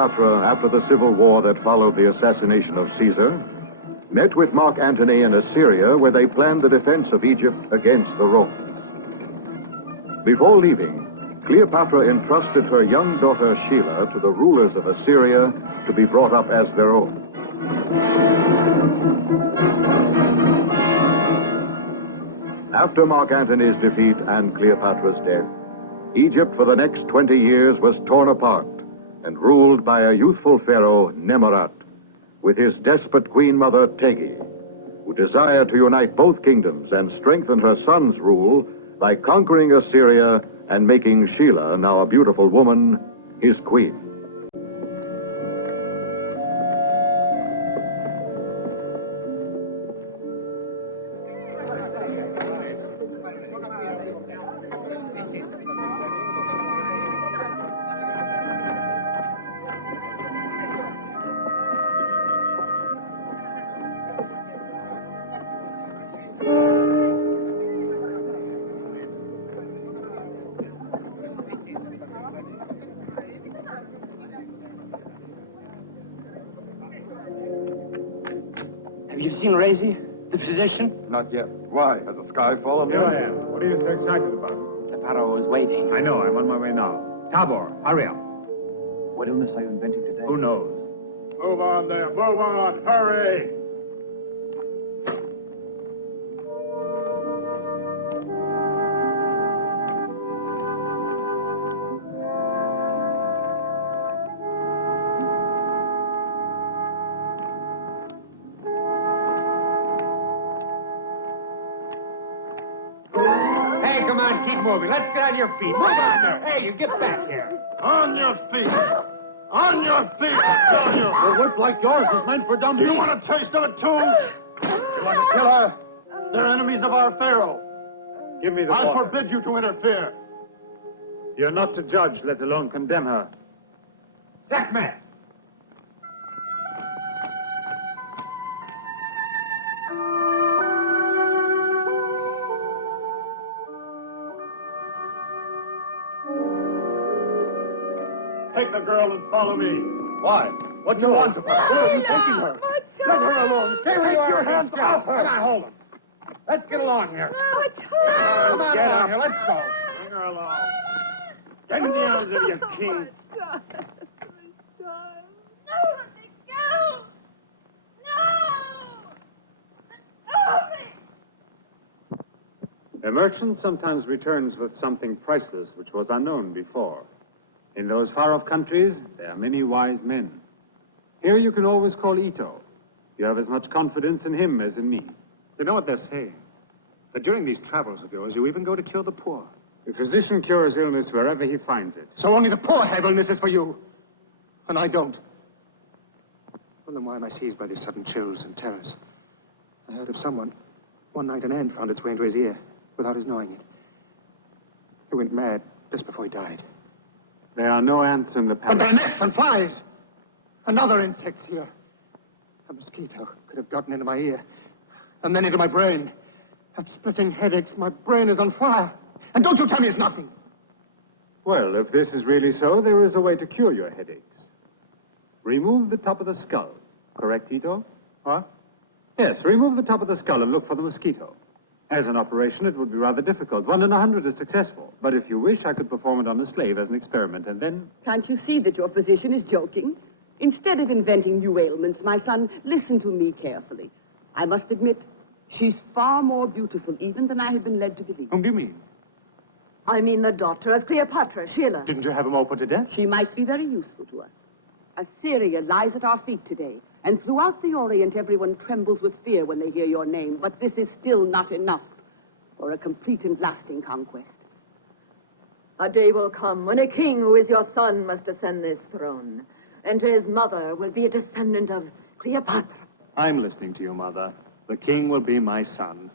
Cleopatra, after the civil war that followed the assassination of Caesar, met with Marc Antony in Assyria, where they planned the defense of Egypt against the Romans. Before leaving, Cleopatra entrusted her young daughter Shila to the rulers of Assyria to be brought up as their own. After Marc Antony's defeat and Cleopatra's death, Egypt for the next 20 years was torn apart and ruled by a youthful pharaoh, Nemorat, with his despot queen mother, Tegi, who desired to unite both kingdoms and strengthen her son's rule by conquering Assyria and making Shila, now a beautiful woman, his queen. Have you seen Rossi, the physician? Not yet. Why? Has the sky fallen? Here I am. What are you so excited about? The Pharoah is waiting. I know. I'm on my way now. Tabor, hurry up. What illness are you inventing today? Who knows? Move on there. Move on. Hurry. Keep moving. Let's get on your feet. Move on there. Hey, you get back here. On your feet. On your feet. I tell you. A whip like yours is meant for dumb Do you people. want a taste of it, too? You want to kill her? They're enemies of our Pharaoh. Give me the I water. forbid you to interfere. You're not to judge, let alone condemn her. Checkmate! Take the girl and follow me. Why? What do you want to Where are you taking her? Let her alone. Stay where you are. your hands off her. Come on, hold her. Let's get along here. Come on, Get along up. here. Let's go. Bring her along. Get in the arms of your king. A merchant sometimes returns with something priceless which was unknown before. In those far-off countries, there are many wise men. Here you can always call Ito. You have as much confidence in him as in me. You know what they're saying? That during these travels of yours, you even go to cure the poor. The physician cures illness wherever he finds it. So only the poor have illnesses for you. And I don't. Well, then why am I seized by these sudden chills and terrors? I heard of someone. One night an ant found its way into his ear without his knowing it. He went mad just before he died. There are no ants in the But palace. there are gnats and flies. And other insects here. A mosquito could have gotten into my ear. And then into my brain. I'm splitting headaches. My brain is on fire. And don't you tell me it's nothing. Well, if this is really so, there is a way to cure your headaches. Remove the top of the skull. Correct, Ito? What? Yes, remove the top of the skull and look for the mosquito. As an operation, it would be rather difficult. 1 in 100 is successful. But if you wish, I could perform it on a slave as an experiment, and then... Can't you see that your physician is joking? Instead of inventing new ailments, my son, listen to me carefully. I must admit, she's far more beautiful even than I had been led to believe. Whom do you mean? I mean the daughter of Cleopatra, Shila. Didn't you have them all put to death? She might be very useful to us. Assyria lies at our feet today, and throughout the Orient everyone trembles with fear when they hear your name, but this is still not enough for a complete and lasting conquest. A day will come when a king who is your son must ascend this throne, and his mother will be a descendant of Cleopatra. I'm listening to you, Mother. The king will be my son.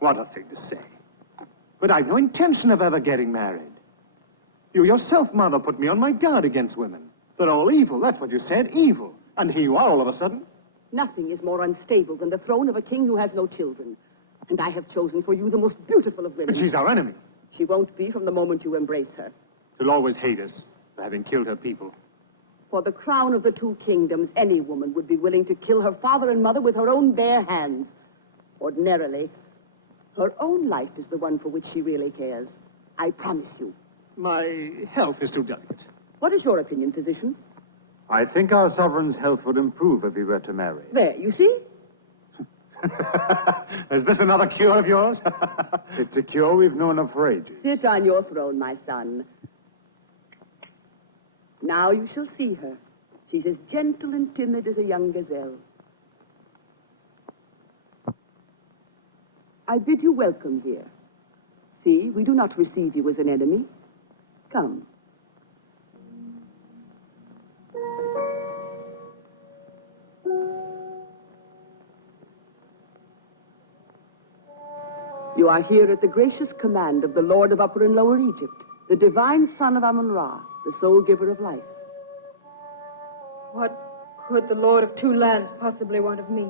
What a thing to say. But I've no intention of ever getting married. You yourself, Mother, put me on my guard against women. They're all evil. That's what you said, evil. And here you are all of a sudden. Nothing is more unstable than the throne of a king who has no children. And I have chosen for you the most beautiful of women. But she's our enemy. She won't be from the moment you embrace her. She'll always hate us. for having killed her people. For the crown of the two kingdoms, any woman would be willing to kill her father and mother with her own bare hands. Ordinarily, her own life is the one for which she really cares. I promise you. My health is too delicate. What is your opinion, physician? I think our sovereign's health would improve if he were to marry. There, you see? Is this another cure of yours? It's a cure we've known of for ages. Sit on your throne, my son. Now you shall see her. She's as gentle and timid as a young gazelle. I bid you welcome here. See, we do not receive you as an enemy. Come. You are here at the gracious command of the Lord of Upper and Lower Egypt, the divine son of Amun-Ra, the sole giver of life. What could the Lord of Two Lands possibly want of me?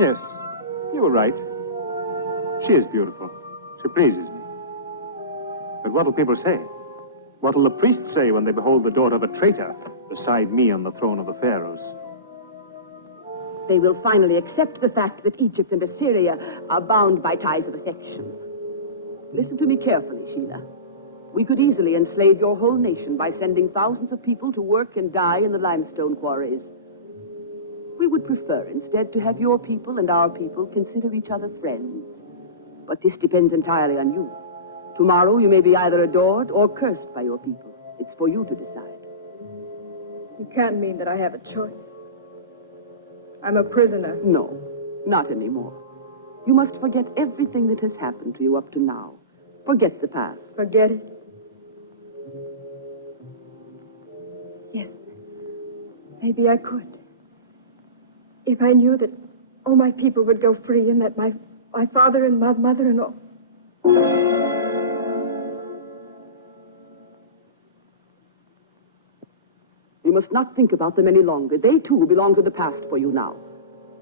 Yes, you were right. She is beautiful. She pleases me. But what will people say? What will the priests say when they behold the daughter of a traitor beside me on the throne of the pharaohs? They will finally accept the fact that Egypt and Assyria are bound by ties of affection. Listen to me carefully, Shila. We could easily enslave your whole nation by sending thousands of people to work and die in the limestone quarries. We would prefer instead to have your people and our people consider each other friends. But this depends entirely on you. Tomorrow you may be either adored or cursed by your people. It's for you to decide. You can't mean that I have a choice. I'm a prisoner. No, not anymore. You must forget everything that has happened to you up to now. Forget the past. Forget it? Yes. Maybe I could. If I knew that all my people would go free and that my father and my mother and all... You must not think about them any longer. They, too, belong to the past for you now.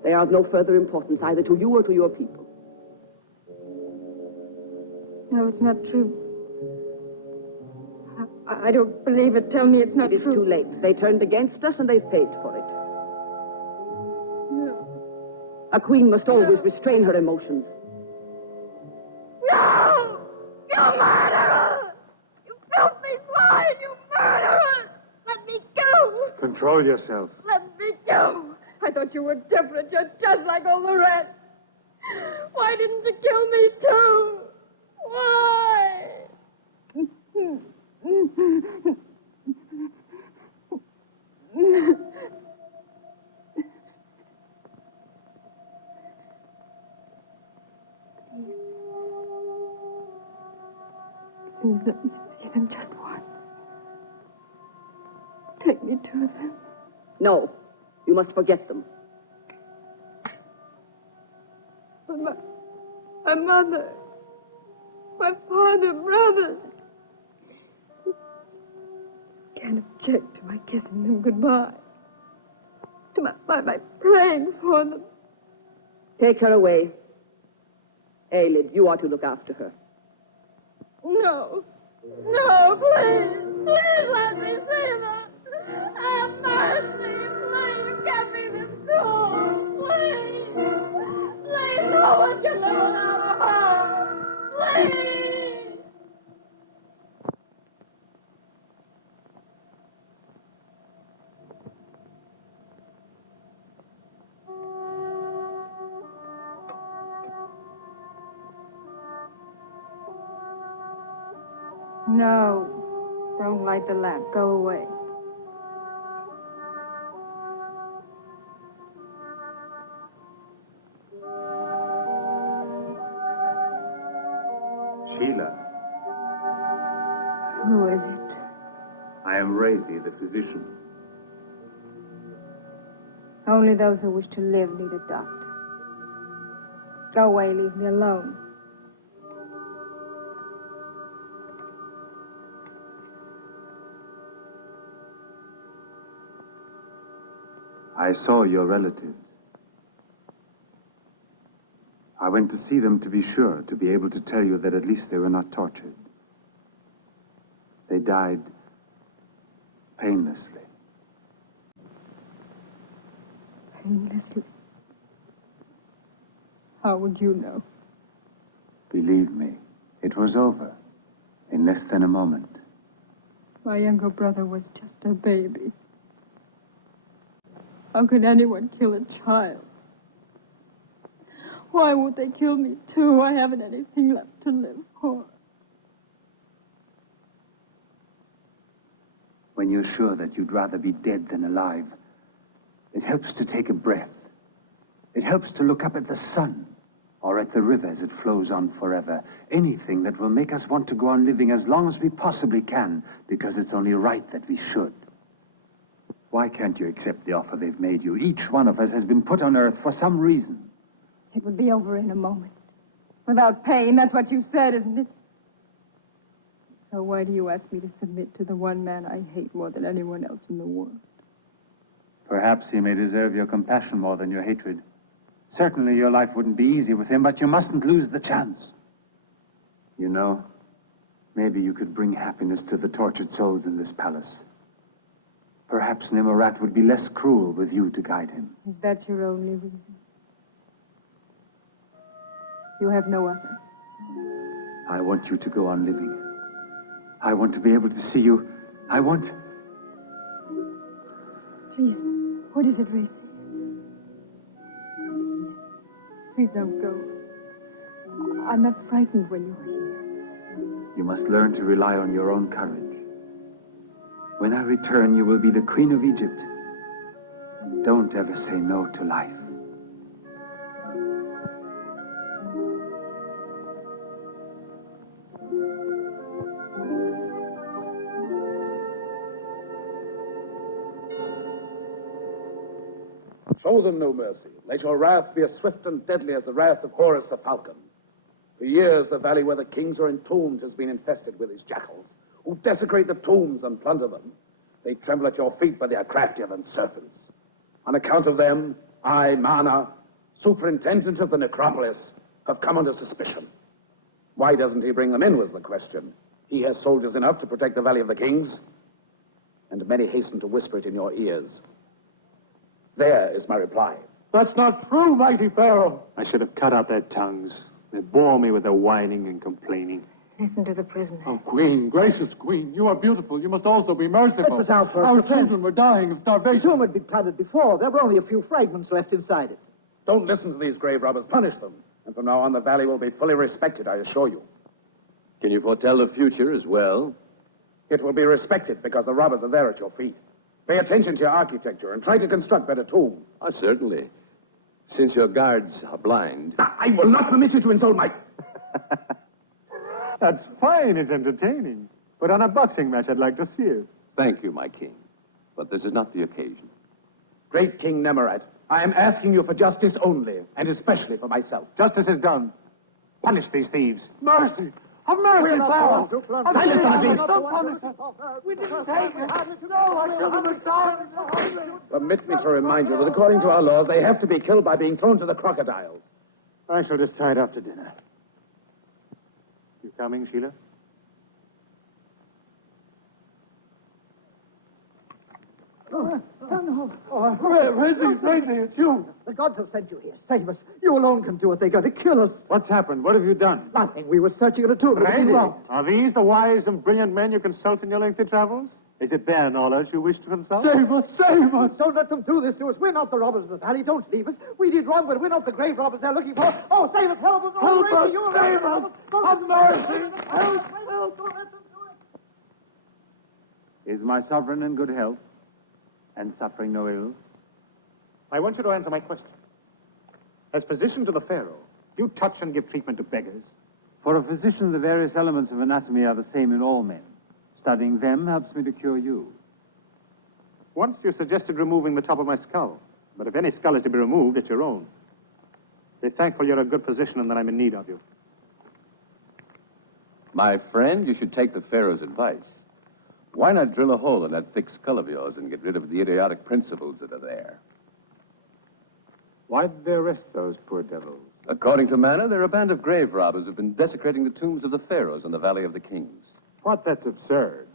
They are of no further importance either to you or to your people. No, it's not true. I don't believe it. Tell me it's not true. It is too late. They turned against us and they've paid for it. No. A queen must always restrain her emotions. No! You murderer! You filthy swine! You murderer! Let me go! Control yourself. Let me go! I thought you were different. You're just like all the rest. Why didn't you kill me too? Why? Please let me see them just once. Take me to them. No, you must forget them. But my mother, my father, brothers. Can't object to my kissing them goodbye. To my praying for them. Take her away. Aelid, you are to look after her. No. No, please. Please let me see them. Have mercy. Please get me this soul. Please. Please, no one can live without her. Please. No. Don't light the lamp. Go away. Shila, Who is it? I am Rossi, the physician. Only those who wish to live need a doctor. Go away, leave me alone. I saw your relatives. I went to see them to be sure, to be able to tell you that at least they were not tortured. They died painlessly. Painlessly? How would you know? Believe me, it was over in less than a moment. My younger brother was just a baby. How could anyone kill a child? Why won't they kill me, too? I haven't anything left to live for. When you're sure that you'd rather be dead than alive, it helps to take a breath. It helps to look up at the sun, or at the river as it flows on forever. Anything that will make us want to go on living as long as we possibly can, because it's only right that we should. Why can't you accept the offer they've made you? Each one of us has been put on Earth for some reason. It would be over in a moment. Without pain, that's what you said, isn't it? So why do you ask me to submit to the one man I hate more than anyone else in the world? Perhaps he may deserve your compassion more than your hatred. Certainly your life wouldn't be easy with him, but you mustn't lose the chance. You know, maybe you could bring happiness to the tortured souls in this palace. Perhaps Nemorat would be less cruel with you to guide him. Is that your only reason? You have no other? I want you to go on living. I want to be able to see you. I want... Please, what is it, Rossi? Please don't go. I'm not frightened when you are here. You must learn to rely on your own courage. When I return, you will be the Queen of Egypt. Don't ever say no to life. Show them no mercy. Let your wrath be as swift and deadly as the wrath of Horus the falcon. For years, the valley where the kings are entombed has been infested with these jackals, who desecrate the tombs and plunder them. They tremble at your feet, but they are craftier than serpents. On account of them, I, Mana, superintendent of the necropolis, have come under suspicion. Why doesn't he bring them in, was the question. He has soldiers enough to protect the Valley of the Kings, and many hasten to whisper it in your ears. There is my reply. That's not true, mighty Pharaoh. I should have cut out their tongues. They bore me with their whining and complaining. Listen to the prisoner. Oh, Queen, gracious Queen, you are beautiful. You must also be merciful. It was our first Our offense. children were dying of starvation. The tomb had been planted before. There were only a few fragments left inside it. Don't listen to these grave robbers. Punish them. And from now on, the valley will be fully respected, I assure you. Can you foretell the future as well? It will be respected because the robbers are there at your feet. Pay attention to your architecture and try to construct better tombs. Certainly. Since your guards are blind. I will not permit you to insult my... That's fine. It's entertaining. But on a boxing match, I'd like to see it. Thank you, my king. But this is not the occasion. Great King Nemorat, I am asking you for justice only, and especially for myself. Justice is done. Punish these thieves. Mercy! Have mercy, Pharaoh! Silence on the beast! We didn't take it! No, our children were starving! Permit me to remind you that according to our laws, they have to be killed by being thrown to the crocodiles. I shall decide after dinner. You coming, Shila? Rossi, it's you. The gods have sent you here. Save us. You alone can do it. They're going to kill us. What's happened? What have you done? Nothing. We were searching in a tomb. Are these the wise and brilliant men you consult in your lengthy travels? Is it their knowledge you wish to consult? Save us! Save us! Don't let them do this to us. We're not the robbers of the valley. Don't leave us. We did wrong, but we're not the grave robbers they're looking for. Oh, save us! Help us! Help us! Save us! Have mercy! Help! Don't let them do it. Is my sovereign in good health and suffering no ill? I want you to answer my question. As physician to the Pharaoh, you touch and give treatment to beggars. For a physician, the various elements of anatomy are the same in all men. Studying them helps me to cure you. Once you suggested removing the top of my skull. But if any skull is to be removed, it's your own. Be thankful you're in a good position and that I'm in need of you. My friend, you should take the Pharaoh's advice. Why not drill a hole in that thick skull of yours and get rid of the idiotic principles that are there? Why did they arrest those poor devils? According to Manna, they're a band of grave robbers who've been desecrating the tombs of the pharaohs in the Valley of the Kings. What? That's absurd.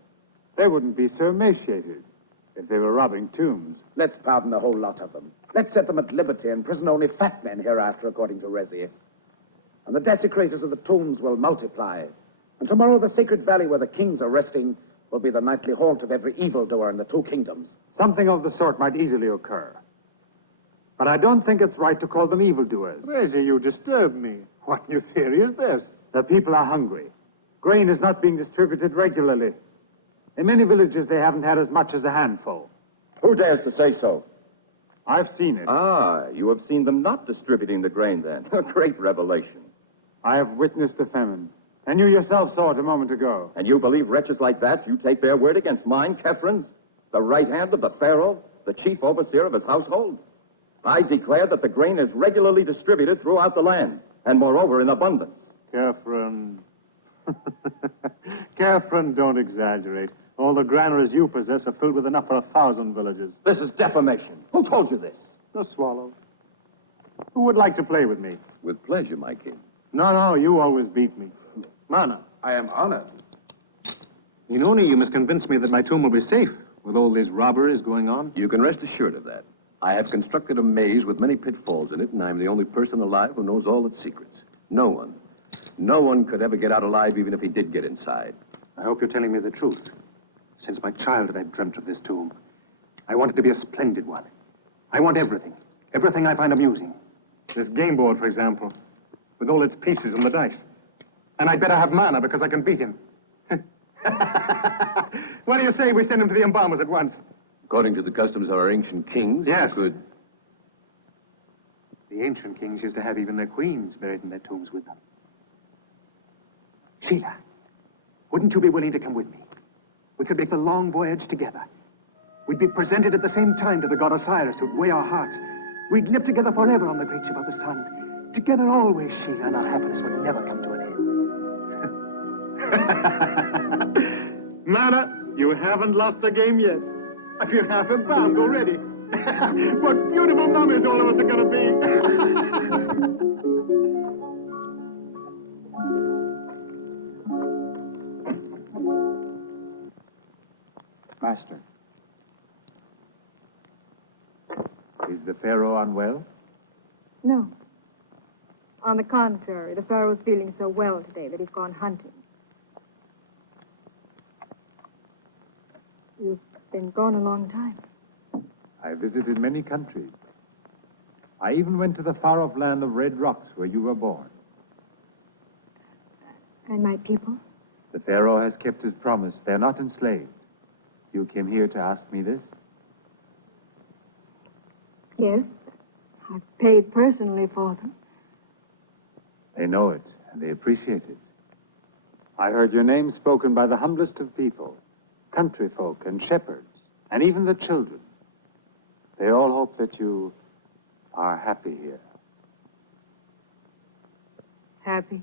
They wouldn't be so emaciated if they were robbing tombs. Let's pardon the whole lot of them. Let's set them at liberty and prison only fat men hereafter, according to Rossi. And the desecrators of the tombs will multiply. And tomorrow the sacred valley where the kings are resting will be the nightly haunt of every evildoer in the two kingdoms. Something of the sort might easily occur. But I don't think it's right to call them evildoers. Rossi, you disturb me. What new theory is this? The people are hungry. Grain is not being distributed regularly. In many villages, they haven't had as much as a handful. Who dares to say so? I've seen it. Ah, you have seen them not distributing the grain, then. A great revelation. I have witnessed the famine. And you yourself saw it a moment ago. And you believe wretches like that, you take their word against mine, Kephrans, the right hand of the Pharaoh, the chief overseer of his household? I declare that the grain is regularly distributed throughout the land, and moreover in abundance. Kephren. Kephren, don't exaggerate. All the granaries you possess are filled with enough for 1,000 villages. This is defamation. Who told you this? The swallow. Who would like to play with me? With pleasure, my king. No, you always beat me. Mana. I am honored. Inoni, you must convince me that my tomb will be safe with all these robberies going on. You can rest assured of that. I have constructed a maze with many pitfalls in it, and I'm the only person alive who knows all its secrets. No one could ever get out alive, even if he did get inside. I hope you're telling me the truth. Since my childhood, I've dreamt of this tomb. I want it to be a splendid one. I want everything. Everything I find amusing. This game board, for example, with all its pieces and the dice. And I'd better have Mana because I can beat him. What do you say we send him to the embalmers at once? According to the customs of our ancient kings, yes. You could... The ancient kings used to have even their queens buried in their tombs with them. Shila, wouldn't you be willing to come with me? We could make the long voyage together. We'd be presented at the same time to the god Osiris who'd weigh our hearts. We'd live together forever on the great ship of the sun. Together always, Shila, and our happiness would never come to an end. Mana, you haven't lost the game yet. I feel half embalmed already. What beautiful mummies all of us are going to be. Master. Is the Pharaoh unwell? No. On the contrary, the Pharaoh's feeling so well today that he's gone hunting. You've been gone a long time. I visited many countries. I even went to the far-off land of red rocks where you were born. And my people? The Pharaoh has kept his promise. They're not enslaved. You came here to ask me this? Yes. I've paid personally for them. They know it, and they appreciate it. I heard your name spoken by the humblest of people, country folk and shepherds, and even the children. They all hope that you are happy here. Happy?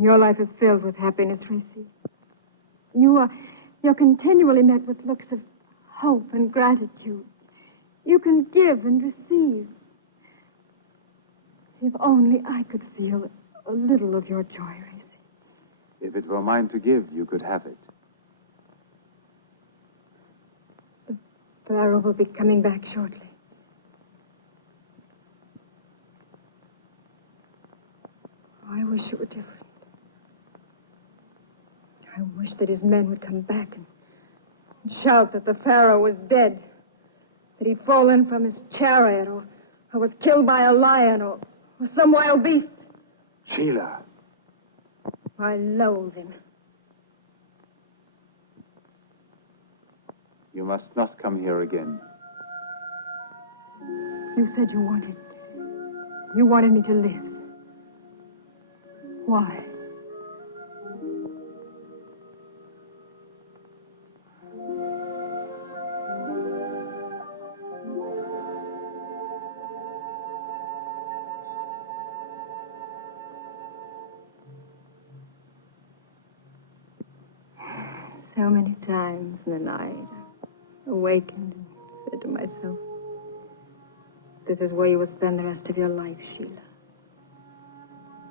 Your life is filled with happiness, Rossi. You're continually met with looks of hope and gratitude. You can give and receive. If only I could feel a little of your joy, Rossi. If it were mine to give, you could have it. The Pharaoh will be coming back shortly. I wish it were different. I wish that his men would come back and shout that the Pharaoh was dead, that he'd fallen from his chariot or was killed by a lion or some wild beast. Shila. I loathe him. You must not come here again. You said you wanted me to live. Why? How many times in the night I awakened and said to myself, this is where you will spend the rest of your life, Sheila.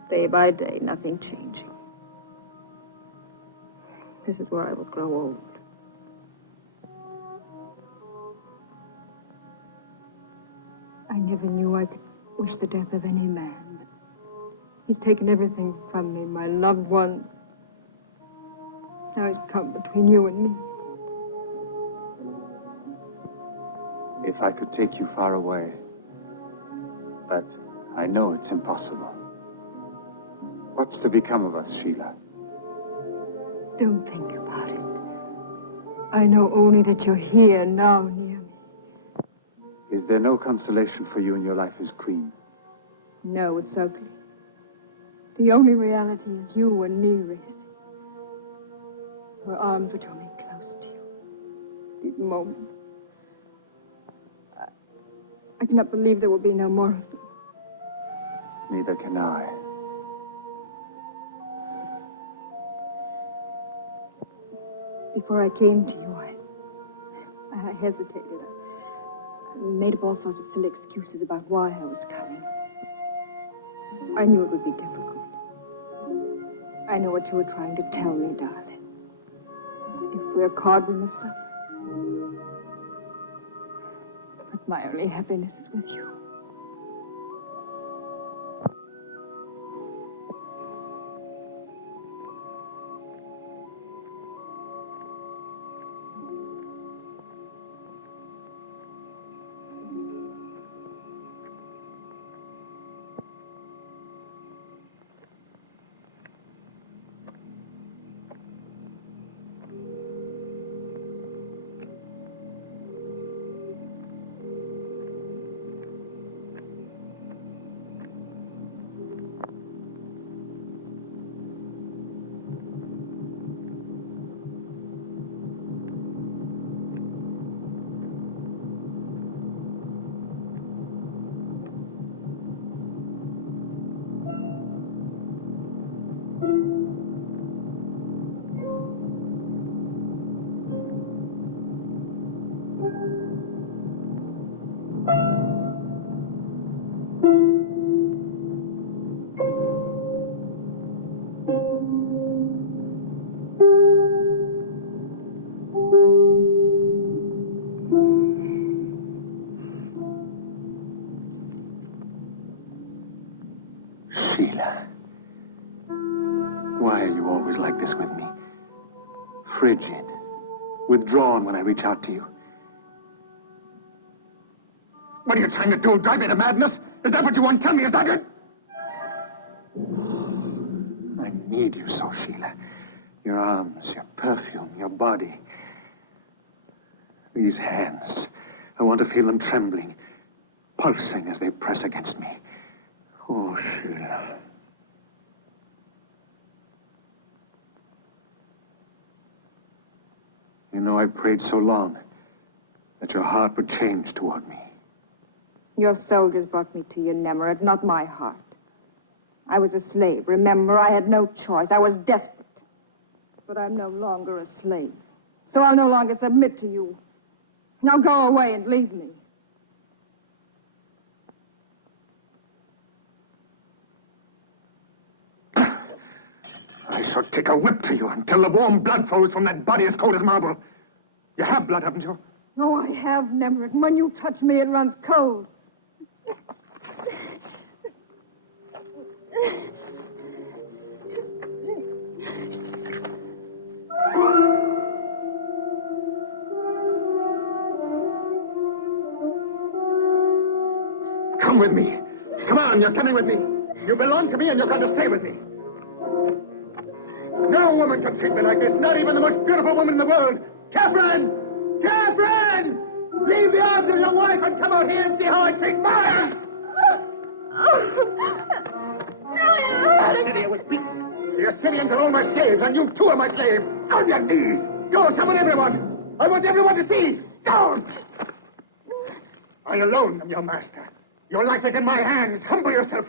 Day by day, nothing changing. This is where I will grow old. I never knew I could wish the death of any man. But he's taken everything from me, my loved ones. Now he's come between you and me. If I could take you far away, but I know it's impossible. What's to become of us, Sheila? Don't think about it. I know only that you're here now near me. Is there no consolation for you in your life as queen? No, it's ugly. The only reality is you and me, Racing. Her arms were drawn me close to you. These moments. I cannot believe there will be no more of them. Neither can I. Before I came to you, I hesitated. I made up all sorts of silly excuses about why I was coming. I knew it would be difficult. I know what you were trying to tell me, darling. If we're caught, we must suffer. But my only happiness is with you. Sheila, why are you always like this with me? Frigid, withdrawn when I reach out to you. What are you trying to do? Drive me to madness? Is that what you want to tell me? Is that it? I need you so, Sheila. Your arms, your perfume, your body. These hands, I want to feel them trembling, pulsing as they press against me. Oh, Sheila. You know, I've prayed so long that your heart would change toward me. Your soldiers brought me to you, Nemorat, not my heart. I was a slave. Remember, I had no choice. I was desperate. But I'm no longer a slave. So I'll no longer submit to you. Now go away and leave me. I shall take a whip to you until the warm blood flows from that body as cold as marble. You have blood, haven't you? Oh, I have, Nemorat. When you touch me, it runs cold. Come with me. Come on, you're coming with me. You belong to me and you're going to stay with me. No woman can treat me like this, not even the most beautiful woman in the world. Catherine! Catherine! Leave the arms of your wife and come out here and see how I treat mine! Assyria was beaten. The Assyrians are all my slaves, and you too are my slave. On your knees! Go, summon everyone! I want everyone to see! Don't! I alone am your master. Your life is in my hands. Humble yourself.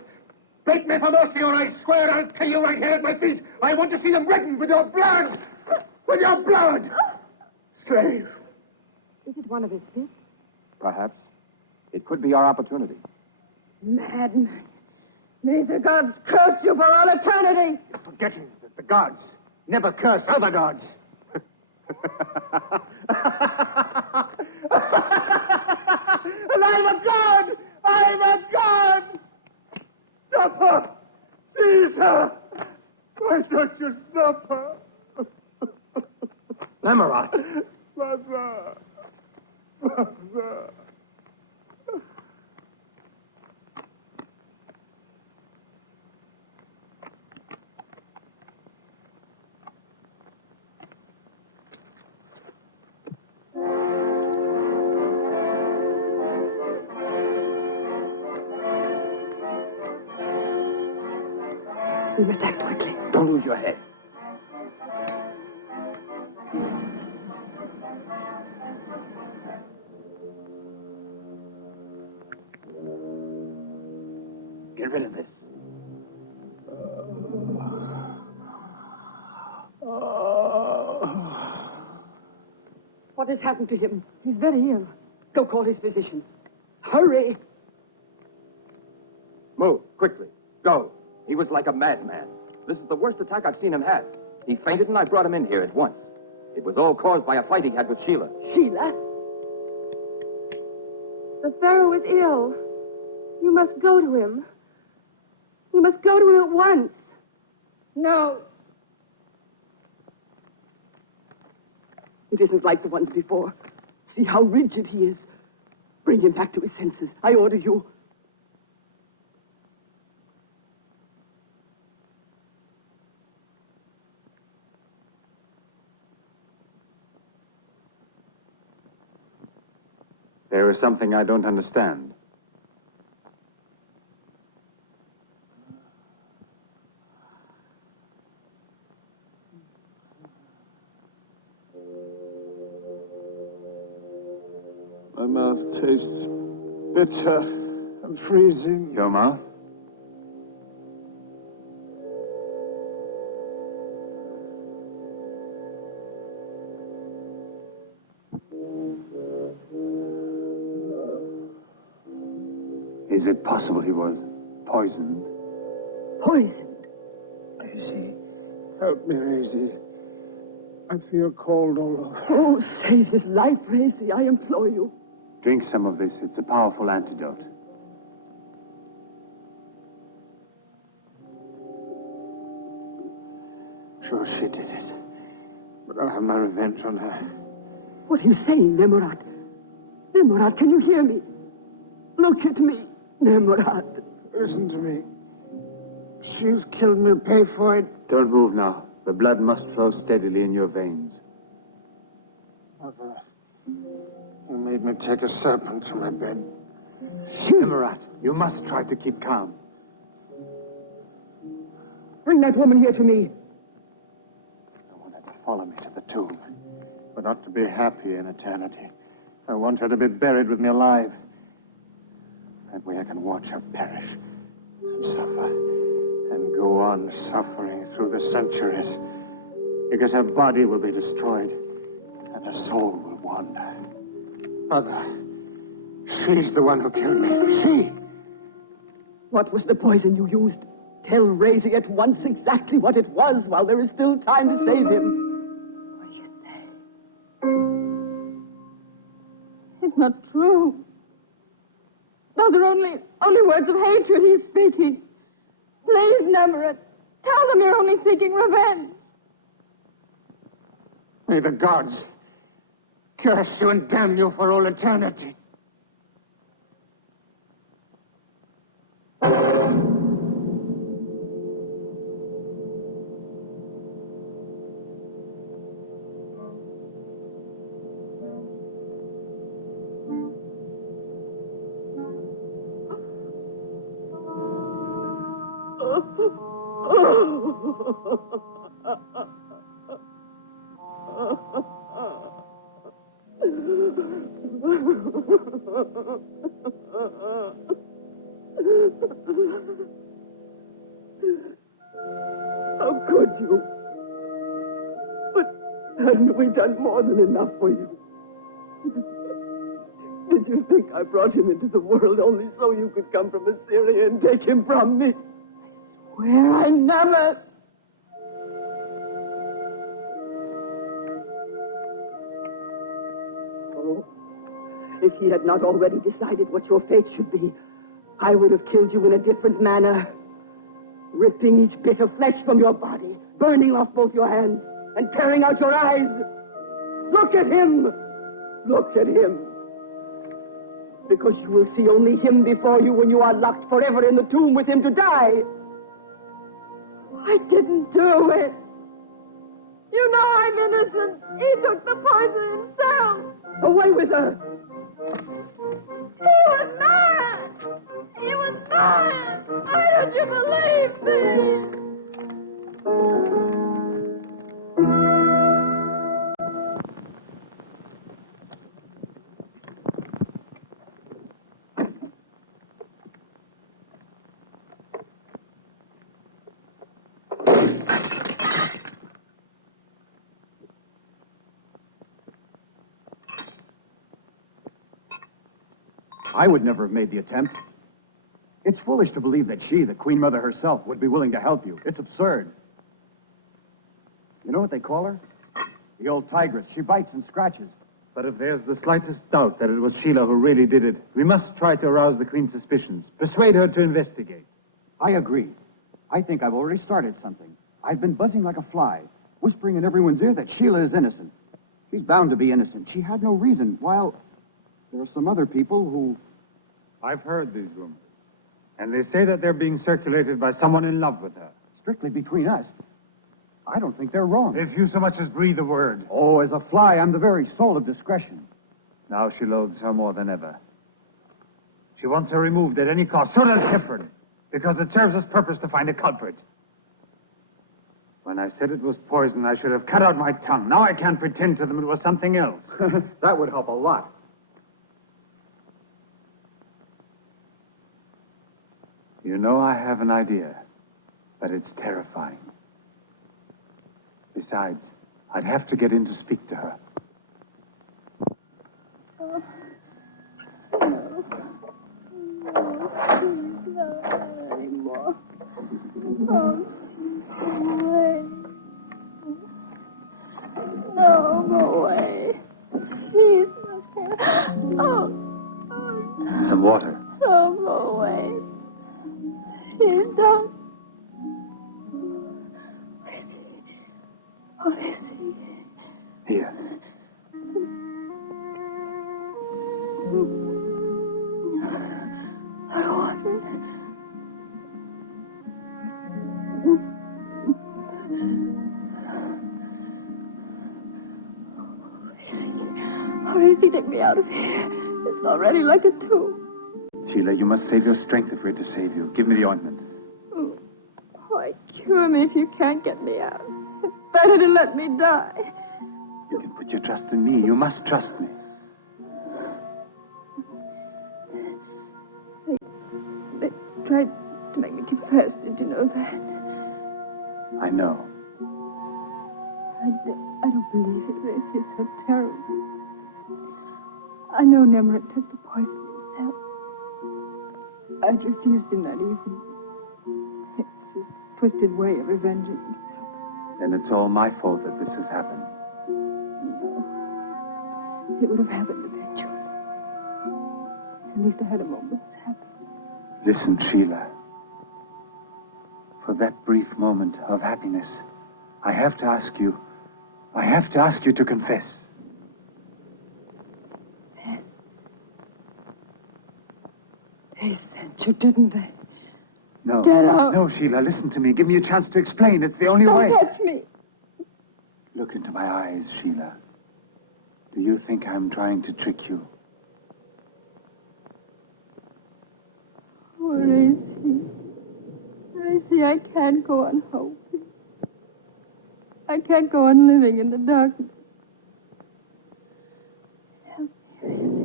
Beg me for mercy, or I swear I'll kill you right here at my feet. I want to see them reddened with your blood. With your blood! Slave! Is it one of his fits? Perhaps. It could be our opportunity. Madman. May the gods curse you for all eternity! You're forgetting that the gods never curse other gods. And I'm a god! I'm a god! Stop her! Seize her! Why don't you stop her? Nemorat! Mother! Mother! We must act quickly. Don't lose your head. Get rid of this. What has happened to him? He's very ill. Go call his physician. Hurry! Move, quickly. Go. He was like a madman. This is the worst attack I've seen him have. He fainted and I brought him in here at once. It was all caused by a fight he had with Shila. Shila? The Pharaoh is ill. You must go to him. You must go to him at once. No. It isn't like the ones before. See how rigid he is. Bring him back to his senses. I order you. There is something I don't understand. My mouth tastes bitter and freezing. Your mouth? Is it possible he was poisoned? Poisoned? Raisy, help me, Raisy. I feel cold all over. Oh, save his life, Racy, I implore you. Drink some of this. It's a powerful antidote. Sure she did it. But I'll have my revenge on her. What are you saying, Nemorat? Nemorat, can you hear me? Look at me, Nemorat. Listen to me. She's killed me to pay for it. Don't move now. The blood must flow steadily in your veins. Mother, you made me take a serpent to my bed. Nemorat, you must try to keep calm. Bring that woman here to me. I want her to follow me to the tomb, but not to be happy in eternity. I want her to be buried with me alive. That way I can watch her perish and suffer and go on suffering through the centuries, because her body will be destroyed and her soul will wander. Mother, she's the one who killed me. She! What was the poison you used? Tell Racy at once exactly what it was while there is still time to save him. What do you say? It's not true. Those are only words of hatred he's speaking. Please, Nemorat, tell them you're only seeking revenge. May the gods curse you and damn you for all eternity. How could you? But we done more than enough for you? Did you think I brought him into the world only so you could come from Assyria and take him from me? I swear I never... Oh, if he had not already decided what your fate should be, I would have killed you in a different manner, ripping each bit of flesh from your body, burning off both your hands, and tearing out your eyes. Look at him! Look at him! Because you will see only him before you when you are locked forever in the tomb with him to die. I didn't do it. You know I'm innocent. He took the poison himself. Away with her! He was mad! He was mad! Why don't you believe me? I would never have made the attempt. It's foolish to believe that she, the Queen Mother herself, would be willing to help you. It's absurd. You know what they call her? The old tigress. She bites and scratches. But if there's the slightest doubt that it was Shila who really did it, we must try to arouse the Queen's suspicions. Persuade her to investigate. I agree. I think I've already started something. I've been buzzing like a fly, whispering in everyone's ear that Shila is innocent. She's bound to be innocent. She had no reason, while there are some other people who... I've heard these rumors. And they say that they're being circulated by someone in love with her. Strictly between us, I don't think they're wrong. If you so much as breathe a word. Oh, as a fly, I'm the very soul of discretion. Now she loathes her more than ever. She wants her removed at any cost. So does Hefford, because it serves its purpose to find a culprit. When I said it was poison, I should have cut out my tongue. Now I can't pretend to them it was something else. That would help a lot. You know, I have an idea, but it's terrifying. Besides, I'd have to get in to speak to her. Oh, no. No, please, not anymore. Oh, go away. No, go away. Please, no. Oh. Some water. Oh, go away. Please don't. Where is he? Here. I don't want it. Rossi, take me out of here. It's already like a tomb. Sheila, you must save your strength if we're to save you. Give me the ointment. Oh, why cure me if you can't get me out? It's better to let me die. You can put your trust in me. You must trust me. They tried to make me confess. Did you know that? I know. I don't believe it, Rossi. It's so terrible. I know Nemorat took the poison himself. I'd refused him that evening. It's his twisted way of revenging himself. Then it's all my fault that this has happened. No. It would have happened eventually. At least I had a moment of happiness. Listen, Sheila. For that brief moment of happiness, I have to ask you to confess. They sent you, didn't they? No. Get out. No, Sheila, listen to me. Give me a chance to explain. It's the only way. Don't touch me. Look into my eyes, Sheila. Do you think I'm trying to trick you? Oh, Rossi. Rossi, I can't go on hoping. I can't go on living in the darkness. Help me, Rossi.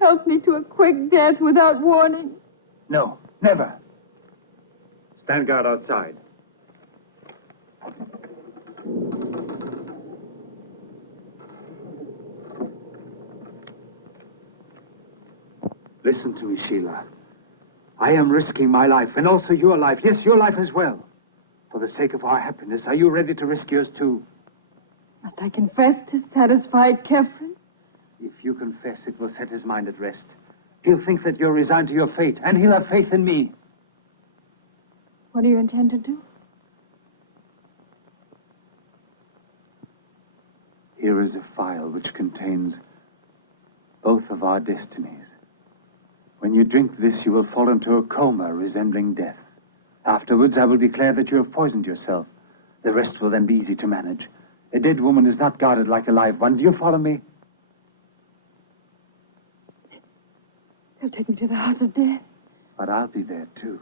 Help me to a quick death without warning. No, never. Stand guard outside. Listen to me, Shila. I am risking my life, and also your life. Yes, your life as well. For the sake of our happiness, are you ready to risk yours too? Must I confess to satisfy Kefren? If you confess, it will set his mind at rest. He'll think that you're resigned to your fate, and he'll have faith in me. What do you intend to do? Here is a file which contains both of our destinies. When you drink this, you will fall into a coma resembling death. Afterwards, I will declare that you have poisoned yourself. The rest will then be easy to manage. A dead woman is not guarded like a live one. Do you follow me? They'll take me to the house of death. But I'll be there, too.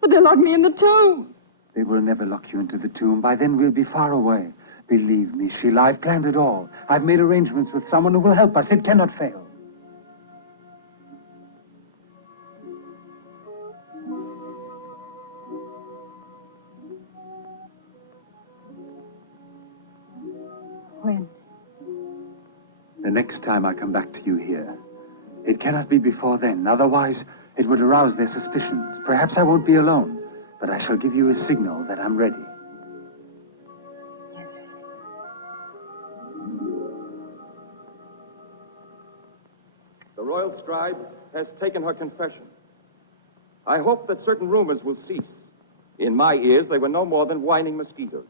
But they'll lock me in the tomb. They will never lock you into the tomb. By then, we'll be far away. Believe me, Sheila, I've planned it all. I've made arrangements with someone who will help us. It cannot fail. When? The next time I come back to you here. It cannot be before then. Otherwise, it would arouse their suspicions. Perhaps I won't be alone, but I shall give you a signal that I'm ready. Yes. The royal scribe has taken her confession. I hope that certain rumors will cease. In my ears, they were no more than whining mosquitoes.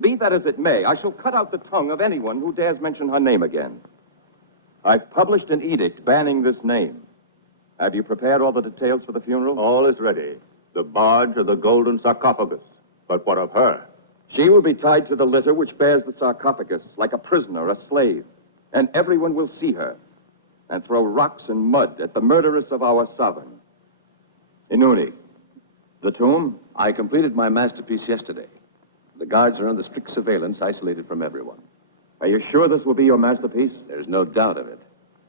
Be that as it may, I shall cut out the tongue of anyone who dares mention her name again. I've published an edict banning this name. Have you prepared all the details for the funeral? All is ready. The barge and the golden sarcophagus. But what of her? She will be tied to the litter which bears the sarcophagus, like a prisoner, a slave. And everyone will see her and throw rocks and mud at the murderess of our sovereign. Inuni, the tomb? I completed my masterpiece yesterday. The guards are under strict surveillance, isolated from everyone. Are you sure this will be your masterpiece? There's no doubt of it.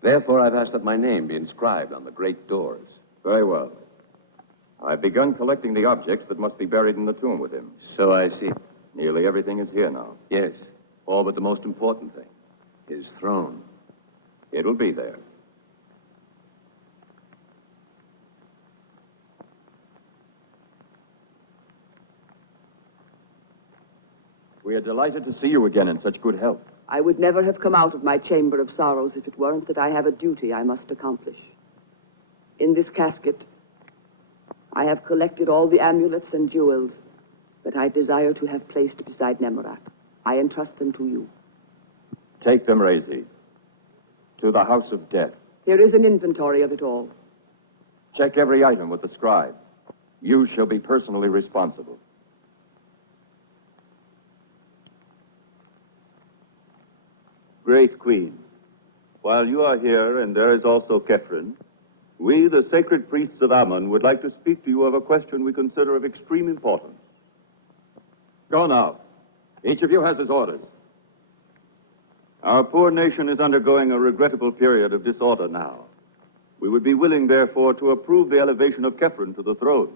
Therefore, I've asked that my name be inscribed on the great doors. Very well. I've begun collecting the objects that must be buried in the tomb with him. So I see. Nearly everything is here now. Yes, all but the most important thing. His throne. It'll be there. We are delighted to see you again in such good health. I would never have come out of my chamber of sorrows if it weren't that I have a duty I must accomplish. In this casket, I have collected all the amulets and jewels that I desire to have placed beside Nemorat. I entrust them to you. Take them, Rossi, to the house of death. Here is an inventory of it all. Check every item with the scribe. You shall be personally responsible. Great Queen, while you are here, and there is also Kefren, we, the sacred priests of Ammon, would like to speak to you of a question we consider of extreme importance. Go now. Each of you has his orders. Our poor nation is undergoing a regrettable period of disorder now. We would be willing, therefore, to approve the elevation of Kefren to the throne.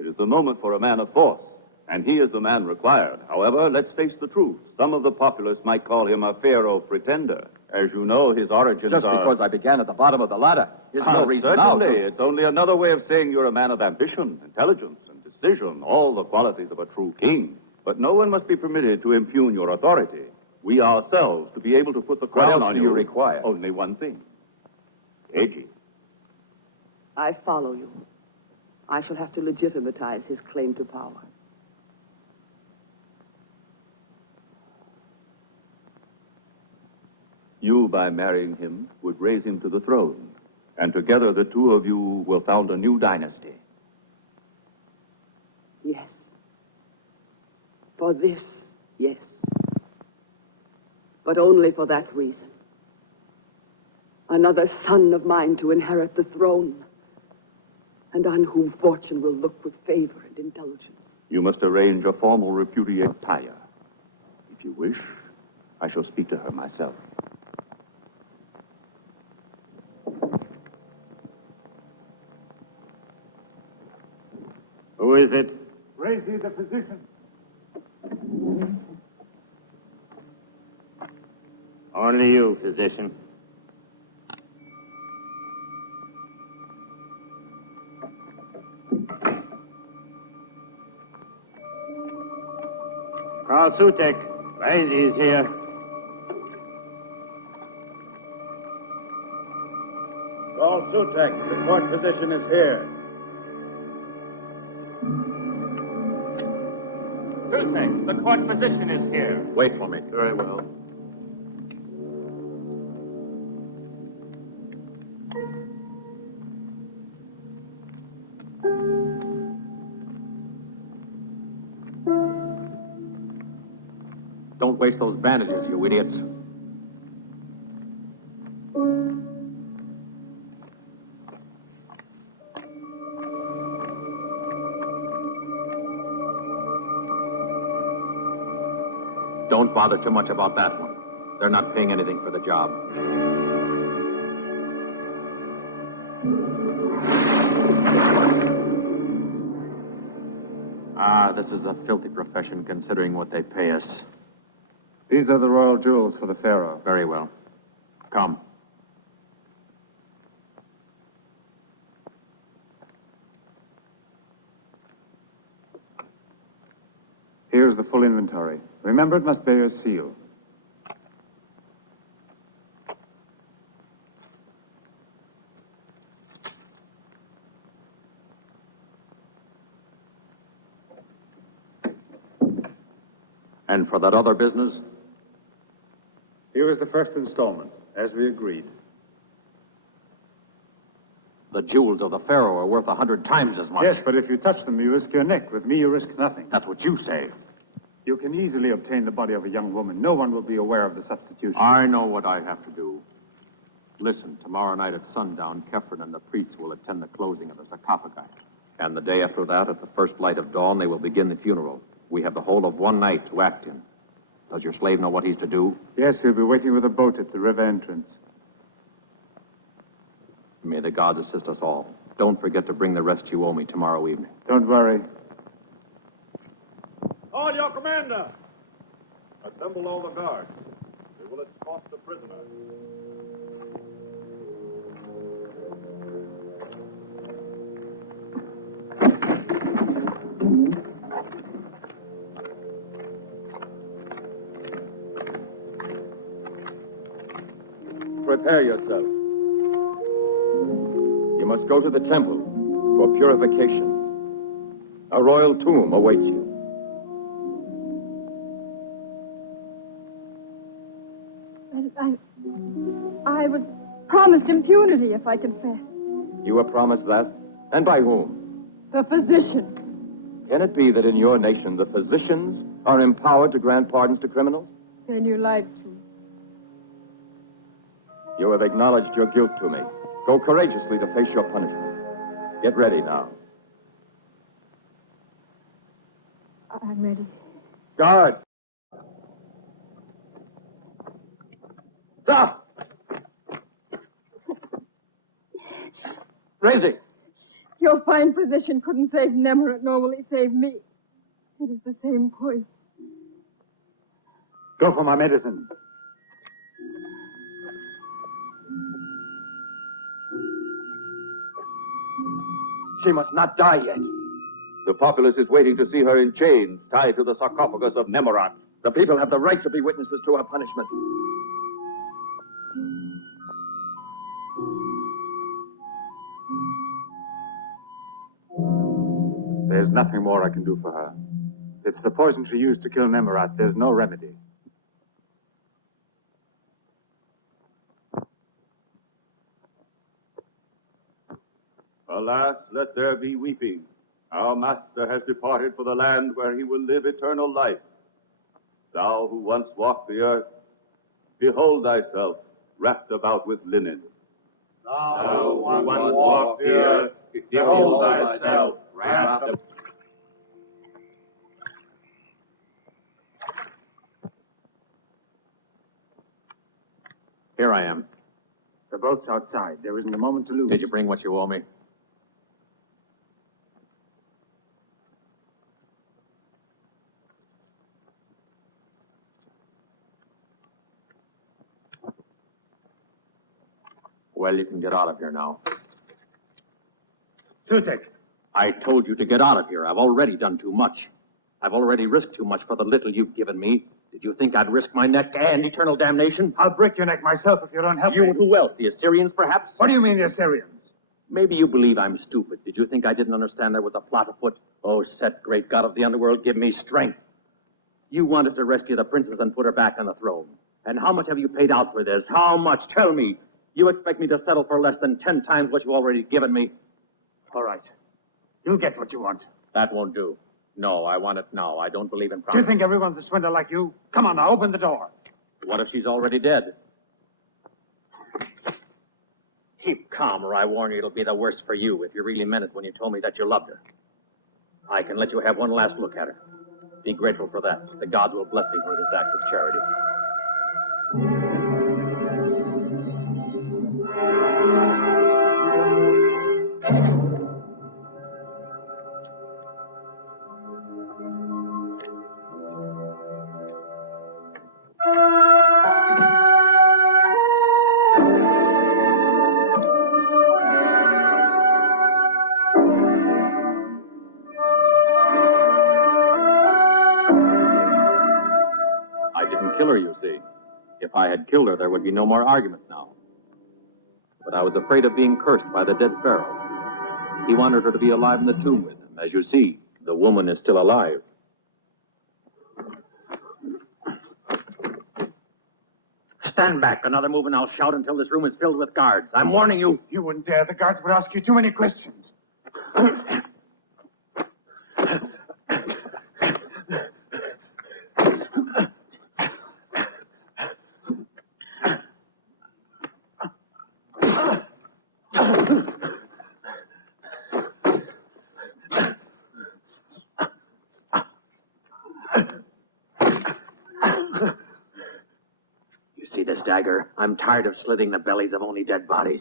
It is the moment for a man of force, and he is the man required. However, let's face the truth. Some of the populace might call him a pharaoh pretender. As you know, his origins Just are... because I began at the bottom of the ladder is no reason now. Certainly. It's only another way of saying you're a man of ambition, intelligence, and decision, all the qualities of a true king. But no one must be permitted to impugn your authority. We ourselves, to be able to put the crown What else on do you require? Only one thing. Agi. I follow you. I shall have to legitimatize his claim to power. You, by marrying him, would raise him to the throne. And together the two of you will found a new dynasty. Yes. For this, yes. But only for that reason. Another son of mine to inherit the throne, and on whom fortune will look with favor and indulgence. You must arrange a formal repudiation of Tyre. If you wish, I shall speak to her myself. Who is it? Rossi, the physician. Only you, physician. Sutek. Rossi is here. Call Sutek. The court physician is here. Sutek, the court physician is here. Wait for me. Very well. Don't waste those bandages, you idiots. Don't bother too much about that one. They're not paying anything for the job. This is a filthy profession, considering what they pay us. These are the royal jewels for the Pharaoh. Very well. Come. Here's the full inventory. Remember, it must bear a seal. And for that other business? Here is the first installment, as we agreed. The jewels of the Pharaoh are worth 100 times as much. Yes, but if you touch them, you risk your neck. With me, you risk nothing. That's what you say. You can easily obtain the body of a young woman. No one will be aware of the substitution. I know what I have to do. Listen, tomorrow night at sundown, Kefren and the priests will attend the closing of the sarcophagi. And the day after that, at the first light of dawn, they will begin the funeral. We have the whole of one night to act in. Does your slave know what he's to do? Yes, he'll be waiting with a boat at the river entrance. May the gods assist us all. Don't forget to bring the rest you owe me tomorrow evening. Don't worry. Call your commander. Assemble all the guards. They will escort the prisoner. Prepare yourself. You must go to the temple for purification. A royal tomb awaits you. I was promised impunity if I confessed. You were promised that? And by whom? The physician. Can it be that in your nation the physicians are empowered to grant pardons to criminals? Then you lied to me. You have acknowledged your guilt to me. Go courageously to face your punishment. Get ready now. I'm ready. Guard! Stop! Rossi! Your fine physician couldn't save Nemorat, nor will he save me. It is the same poison. Go for my medicine. She must not die yet. The populace is waiting to see her in chains, tied to the sarcophagus of Nemorat. The people have the right to be witnesses to her punishment. There's nothing more I can do for her. It's the poison she used to kill Nemorat. There's no remedy. Alas, let there be weeping. Our master has departed for the land where he will live eternal life. Thou who once walked the earth, behold thyself wrapped about with linen. Thou who once walked the earth, behold thyself wrapped about. Here I am. The boat's outside. There isn't a moment to lose. Did you bring what you owe me? Well, you can get out of here now. Sutek. I told you to get out of here. I've already done too much. I've already risked too much for the little you've given me. Did you think I'd risk my neck and eternal damnation? I'll break your neck myself if you don't help me. You and who else? The Assyrians, perhaps? What do you mean, the Assyrians? Maybe you believe I'm stupid. Did you think I didn't understand there was a plot afoot? Oh, Set, great God of the underworld, give me strength. You wanted to rescue the princess and put her back on the throne. And how much have you paid out for this? How much? Tell me. You expect me to settle for less than 10 times what you've already given me? All right. You'll get what you want. That won't do. No, I want it now. I don't believe in promise. Do you think everyone's a swindler like you? Come on now, open the door. What if she's already dead? Keep calm, or I warn you it'll be the worse for you if you really meant it when you told me that you loved her. I can let you have one last look at her. Be grateful for that. The gods will bless thee for this act of charity. Kill her, you see. If I had killed her, there would be no more argument now. But I was afraid of being cursed by the dead Pharaoh. He wanted her to be alive in the tomb with him. As you see, the woman is still alive. Stand back. Another move and I'll shout until this room is filled with guards. I'm warning you. You wouldn't dare. The guards would ask you too many questions. See this dagger? I'm tired of slitting the bellies of only dead bodies.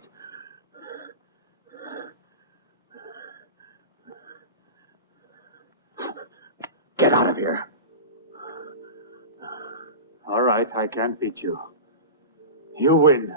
Get out of here. All right, I can't beat you. You win.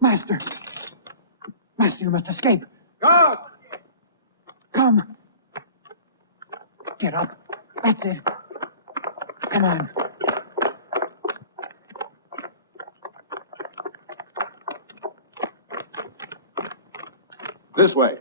Master! Master, you must escape. Guard! Come. Get up. That's it. Come on. This way.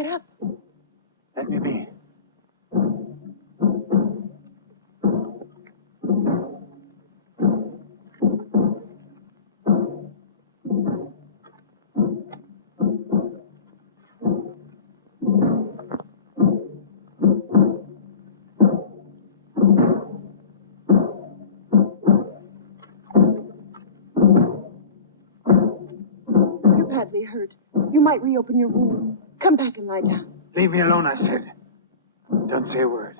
Get up. Let me be. You're badly hurt. You might reopen your wound. Come back and lie down. Leave me alone, I said. Don't say a word.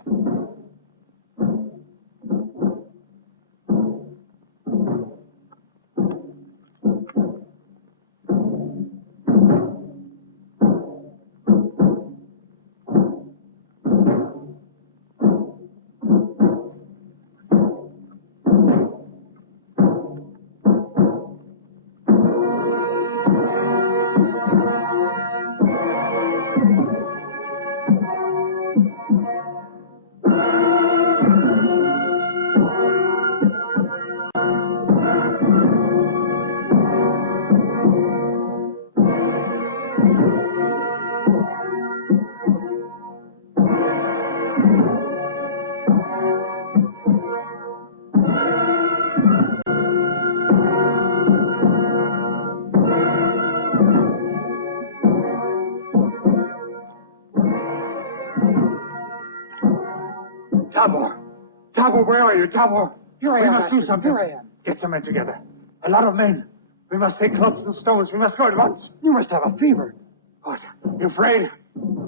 Tabor, where are you, Tabor? Here I am, We must do Master. something. Here I am. Get some men together. A lot of men. We must take clubs and stones. We must go at once. You must have a fever. What? You afraid?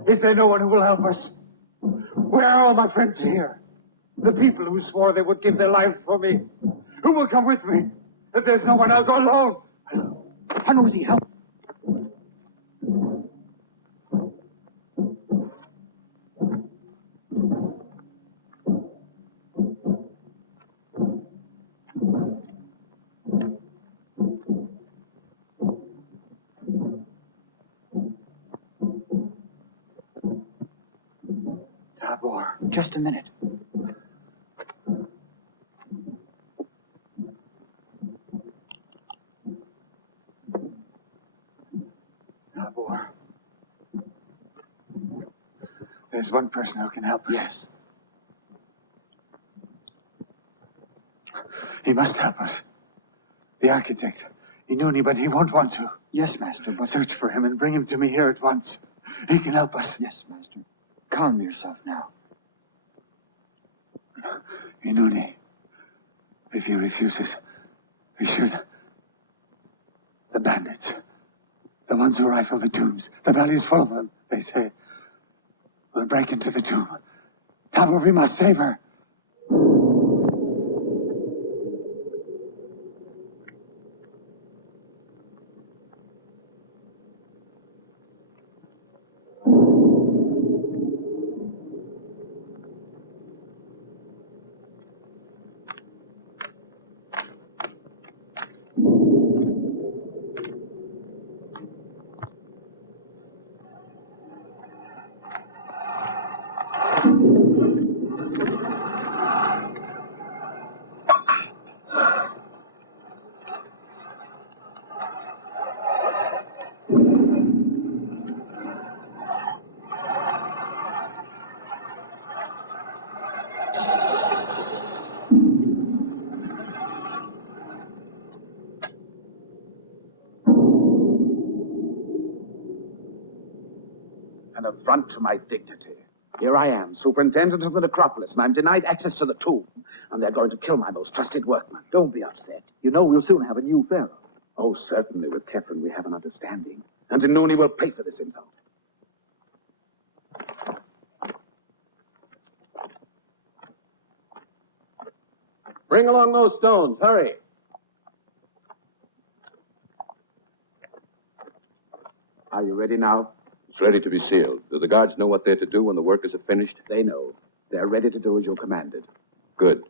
Is there no one who will help us? Where are all my friends here? The people who swore they would give their lives for me. Who will come with me? If there's no one, I'll go alone. Hanusi, help. Tabor, just a minute. Tabor. There's one person who can help us. Yes. He must help us. The architect. He knew me, but he won't want to. Yes, Master, but... Search for him and bring him to me here at once. He can help us. Yes, Master. Calm yourself now. Inuni, if he refuses, be sure that the bandits, the ones who rifle the tombs, the valley's full of them, they say, will break into the tomb. Tabor, we must save her. An affront to my dignity. Here I am, superintendent of the necropolis, and I'm denied access to the tomb. And they're going to kill my most trusted workman. Don't be upset. You know we'll soon have a new pharaoh. Oh, certainly. With Kefren we have an understanding. And Inuni will pay for this insult. Bring along those stones. Hurry. Are you ready now? It's ready to be sealed. Do the guards know what they're to do when the workers are finished? They know. They're ready to do as you're commanded. Good.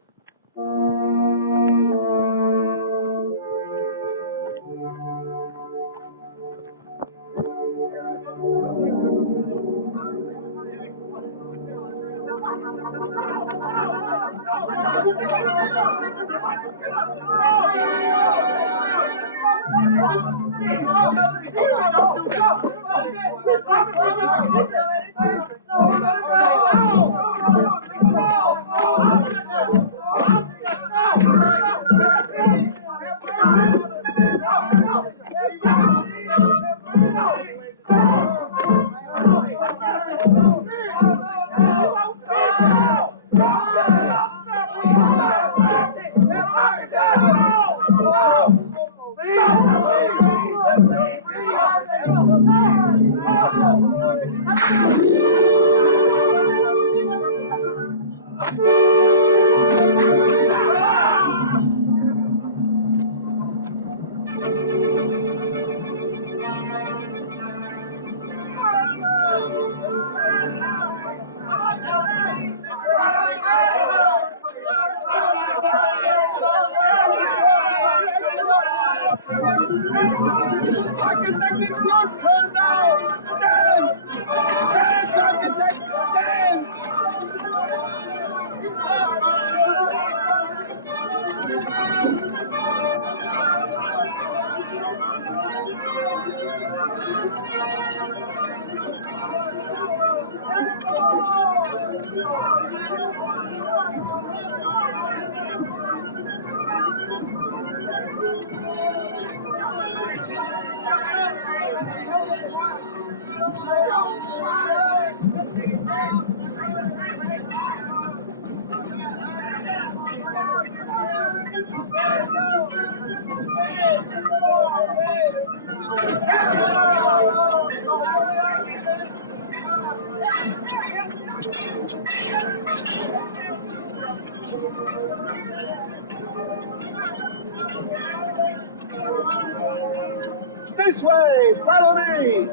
This way! Follow me!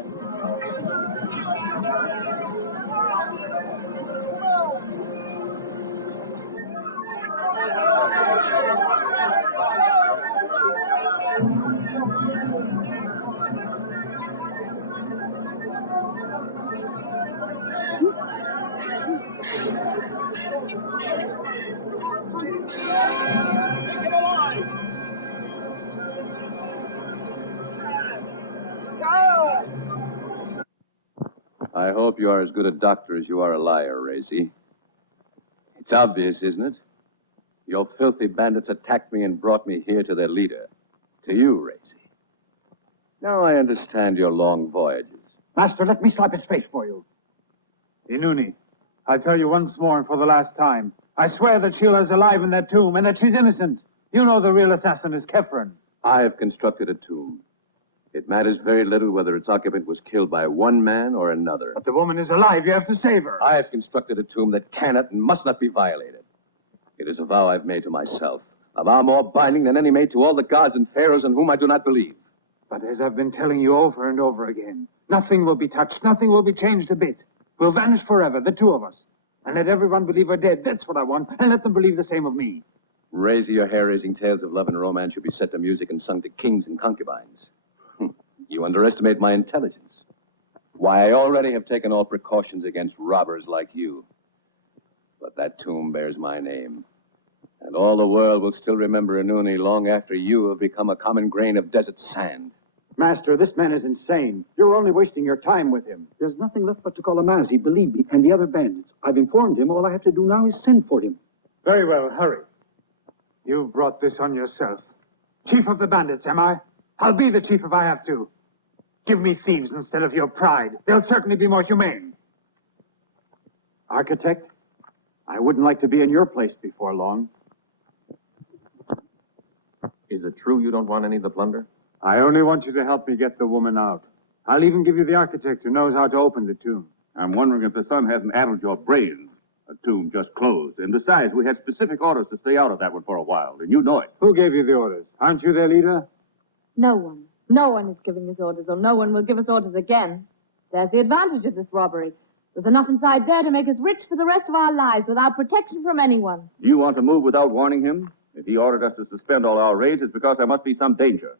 I hope you are as good a doctor as you are a liar, Rossi. It's obvious, isn't it? Your filthy bandits attacked me and brought me here to their leader. To you, Rossi. Now I understand your long voyages. Master, let me slap his face for you. Inuni, I tell you once more and for the last time, I swear that Shila is alive in that tomb and that she's innocent. You know the real assassin is Kefren. I have constructed a tomb. It matters very little whether its occupant was killed by one man or another. But the woman is alive. You have to save her. I have constructed a tomb that cannot and must not be violated. It is a vow I've made to myself. A vow more binding than any made to all the gods and pharaohs in whom I do not believe. But as I've been telling you over and over again, nothing will be touched. Nothing will be changed a bit. We'll vanish forever, the two of us. And let everyone believe we're dead. That's what I want. And let them believe the same of me. Rossi, your hair-raising tales of love and romance should be set to music and sung to kings and concubines. You underestimate my intelligence. Why, I already have taken all precautions against robbers like you. But that tomb bears my name. And all the world will still remember Inuni long after you have become a common grain of desert sand. Master, this man is insane. You're only wasting your time with him. There's nothing left but to call Amazi, believe me, and the other bandits. I've informed him. All I have to do now is send for him. Very well, hurry. You've brought this on yourself. Chief of the bandits, am I? I'll be the chief if I have to. Give me thieves instead of your pride. They'll certainly be more humane. Architect, I wouldn't like to be in your place before long. Is it true you don't want any of the plunder? I only want you to help me get the woman out. I'll even give you the architect who knows how to open the tomb. I'm wondering if the sun hasn't addled your brains. A tomb just closed. And besides, we had specific orders to stay out of that one for a while, and you know it. Who gave you the orders? Aren't you their leader? No one. No one is giving us orders, or no one will give us orders again. There's the advantage of this robbery. There's enough inside there to make us rich for the rest of our lives without protection from anyone. Do you want to move without warning him? If he ordered us to suspend all our raids, it's because there must be some danger.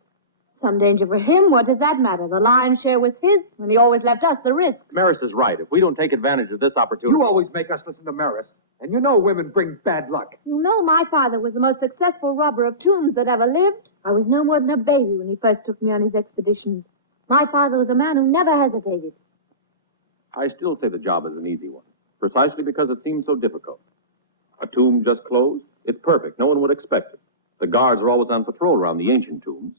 Some danger for him? What does that matter? The lion's share was his, and he always left us the risk. Maris is right. If we don't take advantage of this opportunity... You always make us listen to Maris. And you know women bring bad luck. You know my father was the most successful robber of tombs that ever lived. I was no more than a baby when he first took me on his expeditions. My father was a man who never hesitated. I still say the job is an easy one, precisely because it seems so difficult. A tomb just closed? It's perfect. No one would expect it. The guards are always on patrol around the ancient tombs.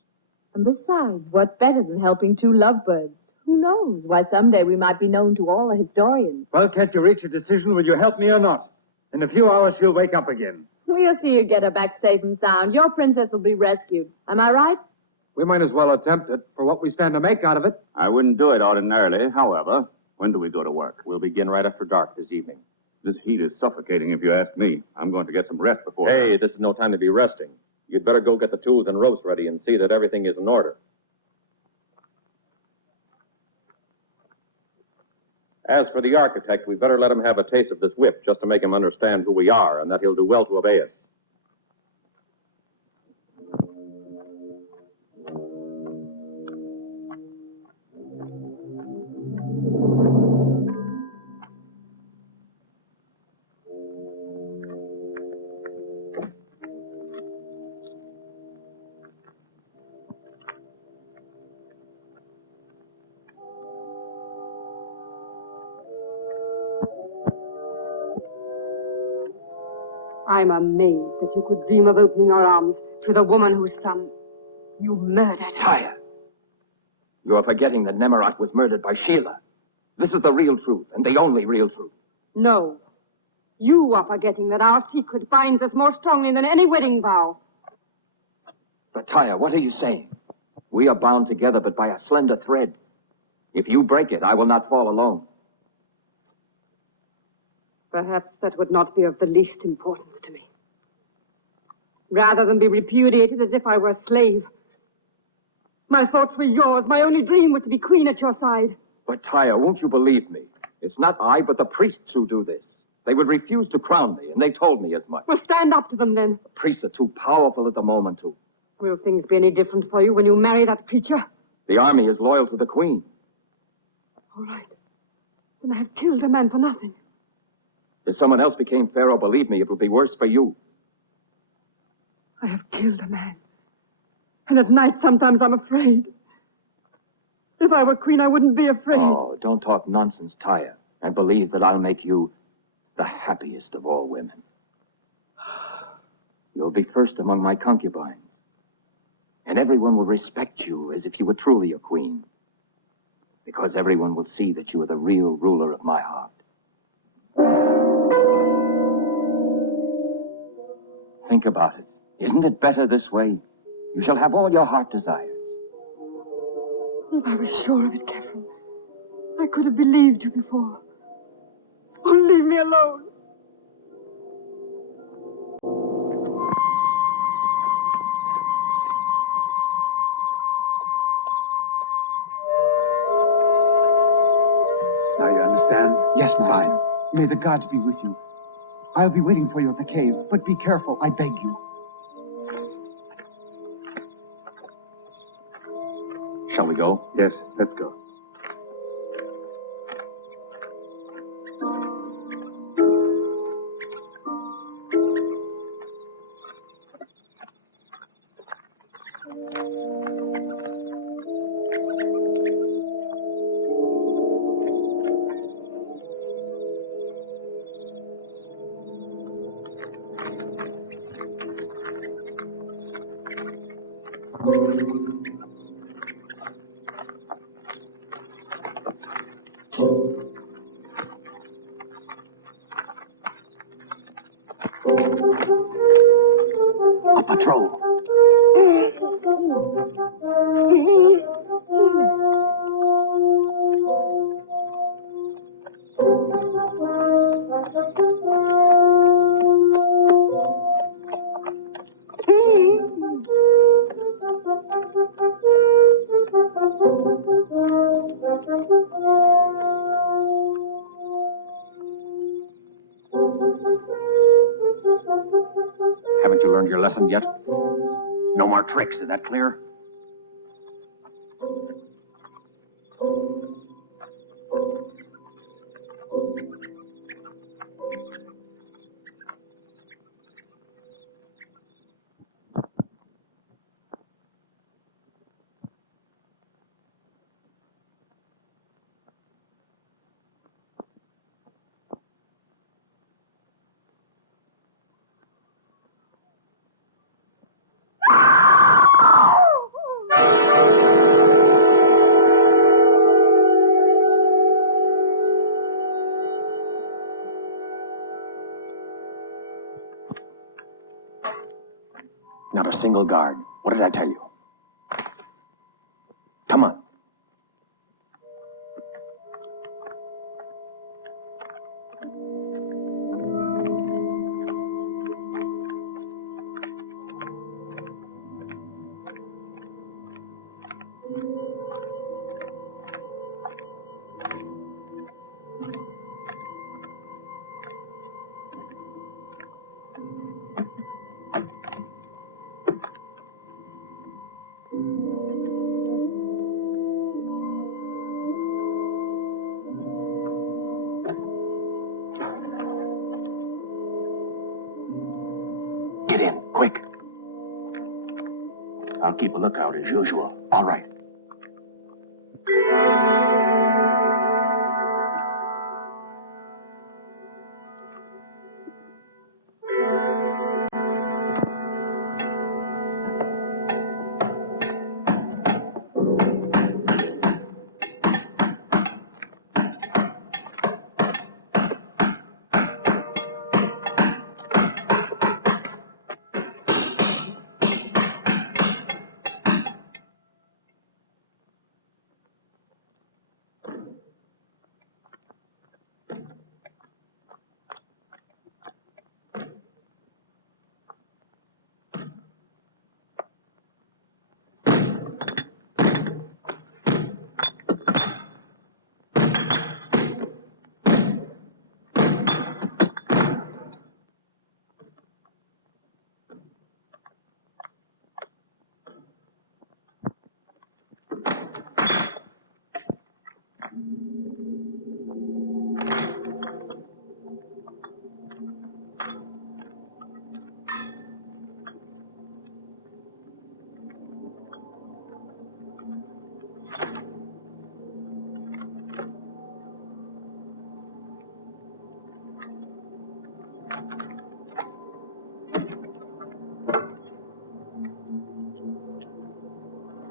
And besides, what better than helping two lovebirds? Who knows? Why, someday we might be known to all the historians. Well, can't you reach a decision? Will you help me or not? In a few hours, she'll wake up again. We'll see you get her back safe and sound. Your princess will be rescued. Am I right? We might as well attempt it for what we stand to make out of it. I wouldn't do it ordinarily. However, when do we go to work? We'll begin right after dark this evening. This heat is suffocating, if you ask me. I'm going to get some rest before... Hey, this is no time to be resting. You'd better go get the tools and ropes ready and see that everything is in order. As for the architect, we'd better let him have a taste of this whip just to make him understand who we are and that he'll do well to obey us. I'm amazed that you could dream of opening your arms to the woman whose son you murdered. Tyre, you are forgetting that Nemorat was murdered by Shila. This is the real truth, and the only real truth. No. You are forgetting that our secret binds us more strongly than any wedding vow. But Tyre, what are you saying? We are bound together but by a slender thread. If you break it, I will not fall alone. Perhaps that would not be of the least importance to me. Rather than be repudiated as if I were a slave. My thoughts were yours. My only dream was to be queen at your side. But Tyre, won't you believe me? It's not I, but the priests who do this. They would refuse to crown me, and they told me as much. Well, stand up to them then. The priests are too powerful at the moment to. Will things be any different for you when you marry that creature? The army is loyal to the queen. All right. Then I have killed a man for nothing. If someone else became Pharaoh, believe me, it would be worse for you. I have killed a man. And at night, sometimes I'm afraid. If I were queen, I wouldn't be afraid. Oh, don't talk nonsense, Tyre. And believe that I'll make you the happiest of all women. You'll be first among my concubines. And everyone will respect you as if you were truly a queen. Because everyone will see that you are the real ruler of my heart. Think about it. Isn't it better this way? You shall have all your heart desires. If I was sure of it, Catherine, I could have believed you before. Oh, leave me alone. Now you understand? Yes, Master. Fine. May the gods be with you. I'll be waiting for you at the cave, but be careful, I beg you. Shall we go? Yes, let's go. A patrol. Haven't you learned your lesson yet? No more tricks, is that clear? a single guard. What did I tell you? Come on. Get in, quick. I'll keep a lookout as usual. All right.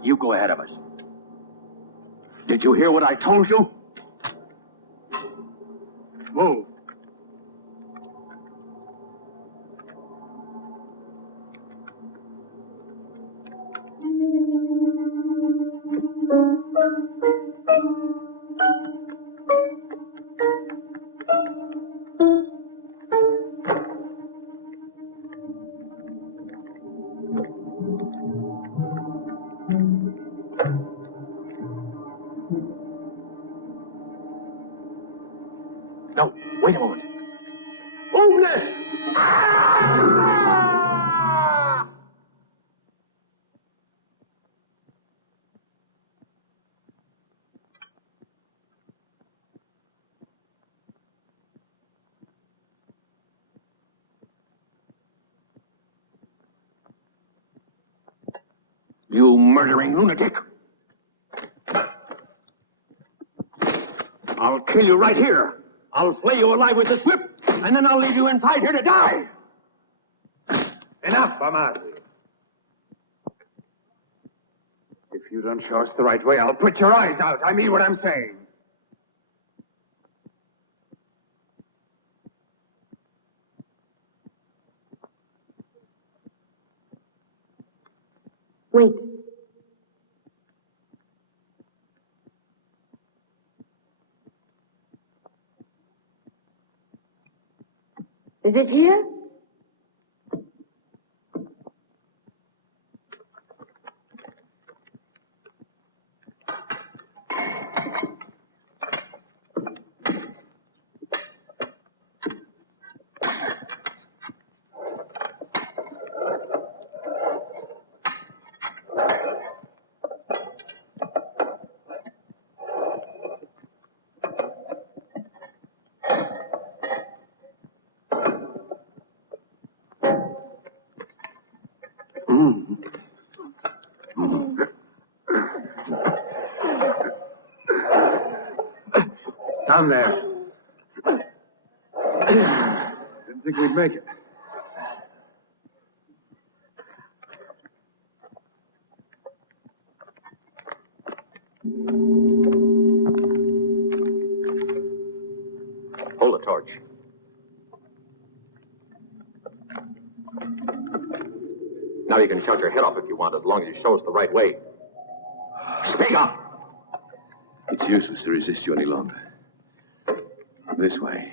You go ahead of us. Did you hear what I told you? Move. No, wait a moment. Open it! You murdering lunatic! I'll kill you right here. I'll flay you alive with this whip, and then I'll leave you inside here to die. Enough, Amazi. If you don't show us the right way, I'll put your eyes out. I mean what I'm saying. Wait. Is it here? Down there. Didn't think we'd make it. Hold the torch. Now Now you can shout your head off if you want, as long as you show us the right way. Speak up! It's useless to resist you any longer. This way.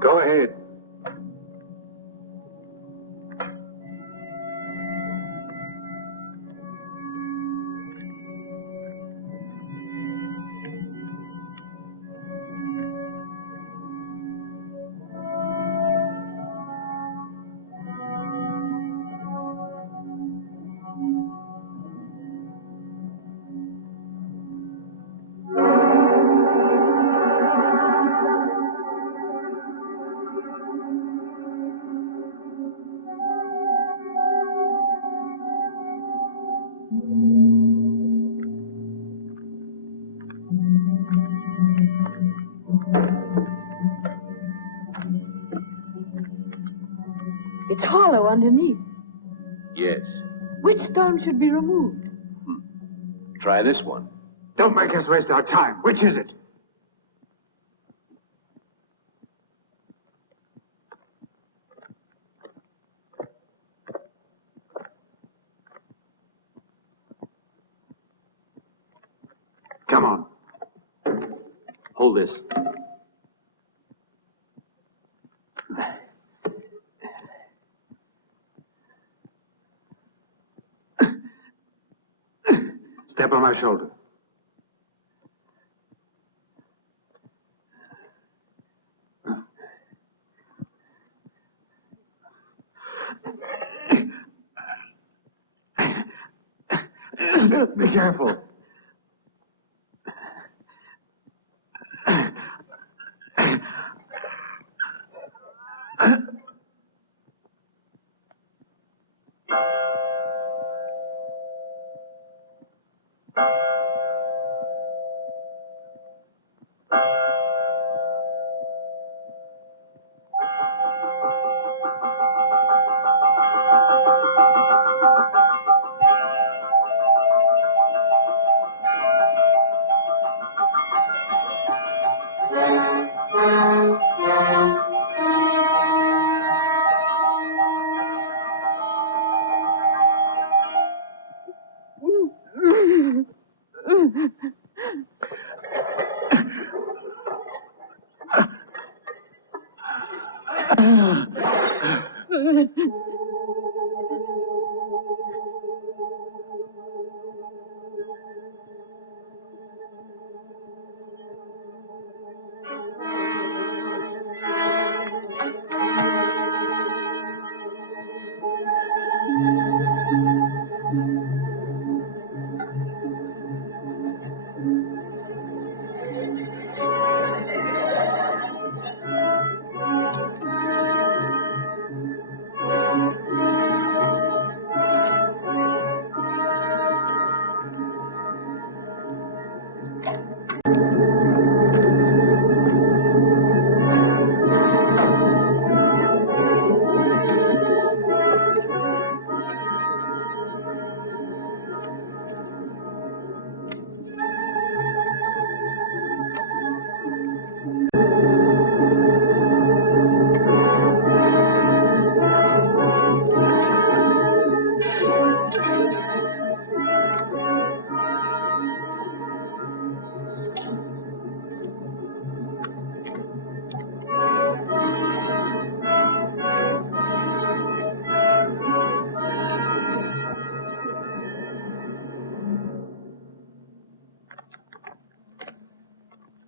Go ahead. It's hollow underneath. Yes. Which stone should be removed? Try this one. Don't make us waste our time. Which is it? Come on. Hold this. Step on my shoulder. Be careful.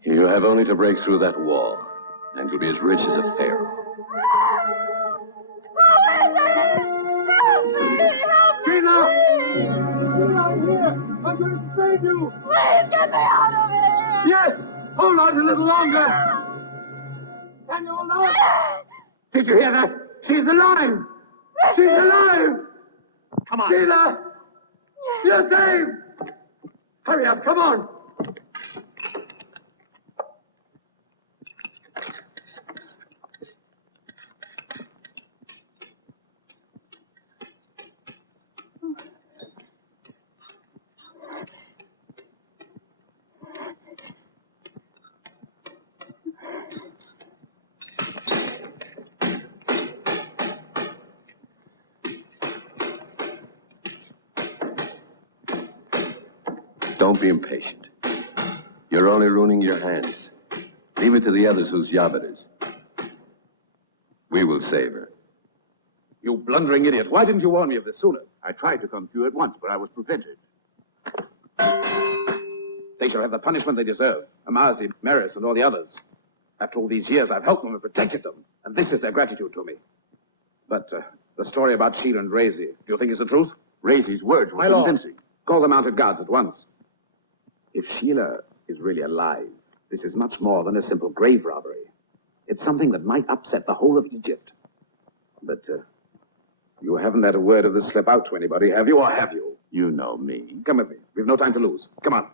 You have only to break through that wall, and You'll be as rich as a pharaoh. Shila! I'm here! I'm going to save you! Please get me out of here! Yes! Hold on a little longer! Can you hold on? Did you hear that? She's alive! She's alive! Come on. Shila! You're saved! Hurry up, come on! Don't be impatient. You're only ruining your hands. Leave it to the others whose job it is. We will save her. You blundering idiot. Why didn't you warn me of this sooner? I tried to come to you at once, but I was prevented. They shall have the punishment they deserve. Amazi, Maris, and all the others. After all these years, I've helped them and protected them. And this is their gratitude to me. But the story about Shila and Rossi, do you think is the truth? Rossi's words were convincing. Call the mounted guards at once. If Shila is really alive, this is much more than a simple grave robbery. It's something that might upset the whole of Egypt. But you haven't had a word of this slip out to anybody, have you, or have you? You know me. Come with me. We've no time to lose. Come on.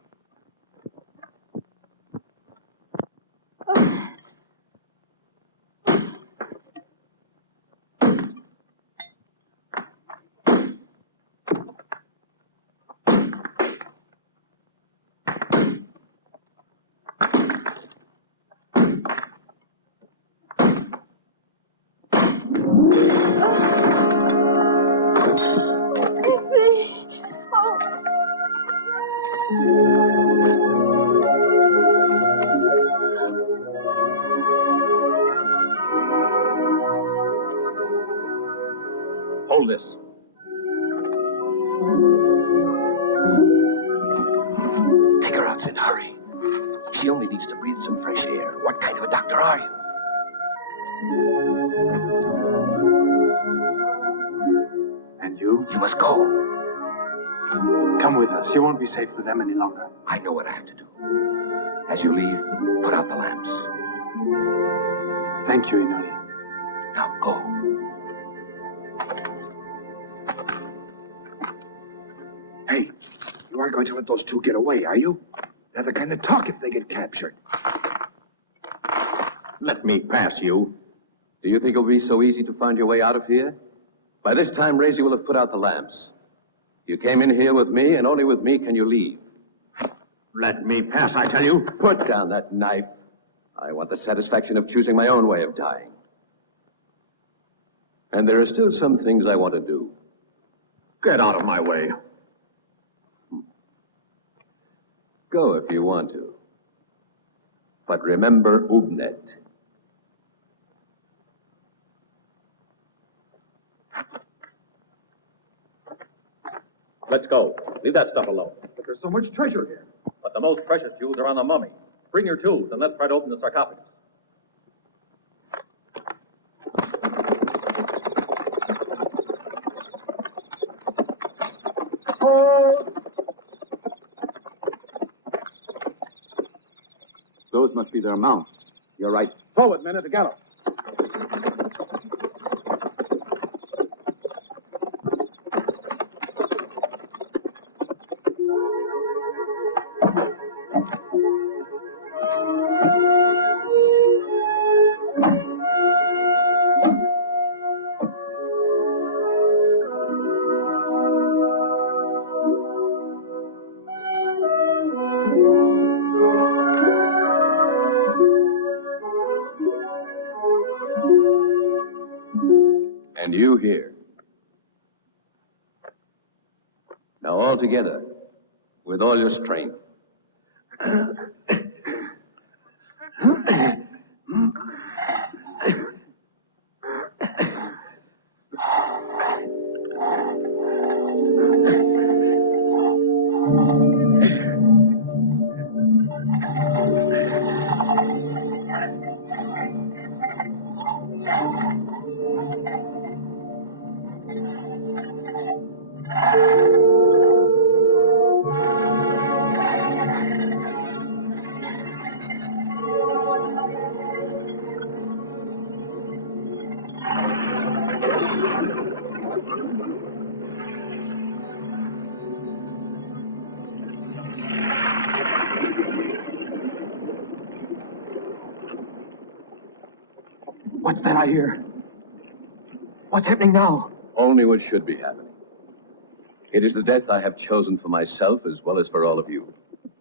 Hold this. Take her outside, hurry. She only needs to breathe some fresh air. What kind of a doctor are you? And you? You must go. Come with us. You won't be safe with them any longer. I know what I have to do. As you leave, put out the lamps. Thank you, Inui. Now go. Hey, you aren't going to let those two get away, are you? They're the kind of talk if they get captured. Let me pass you. Do you think it'll be so easy to find your way out of here? By this time, Rossi will have put out the lamps. You came in here with me, and only with me can you leave. Let me pass, I tell you. Put down that knife. I want the satisfaction of choosing my own way of dying. And there are still some things I want to do. Get out of my way. Go if you want to. But remember Ubnet. Let's go. Leave that stuff alone. But there's so much treasure here. But the most precious jewels are on the mummy. Bring your tools and let's try to open the sarcophagus. Those must be their mounts. You're right. Forward, men, at the gallop. And you here. Now all together, with all your strength. What's that I hear? What's happening now? Only what should be happening. It is the death I have chosen for myself as well as for all of you.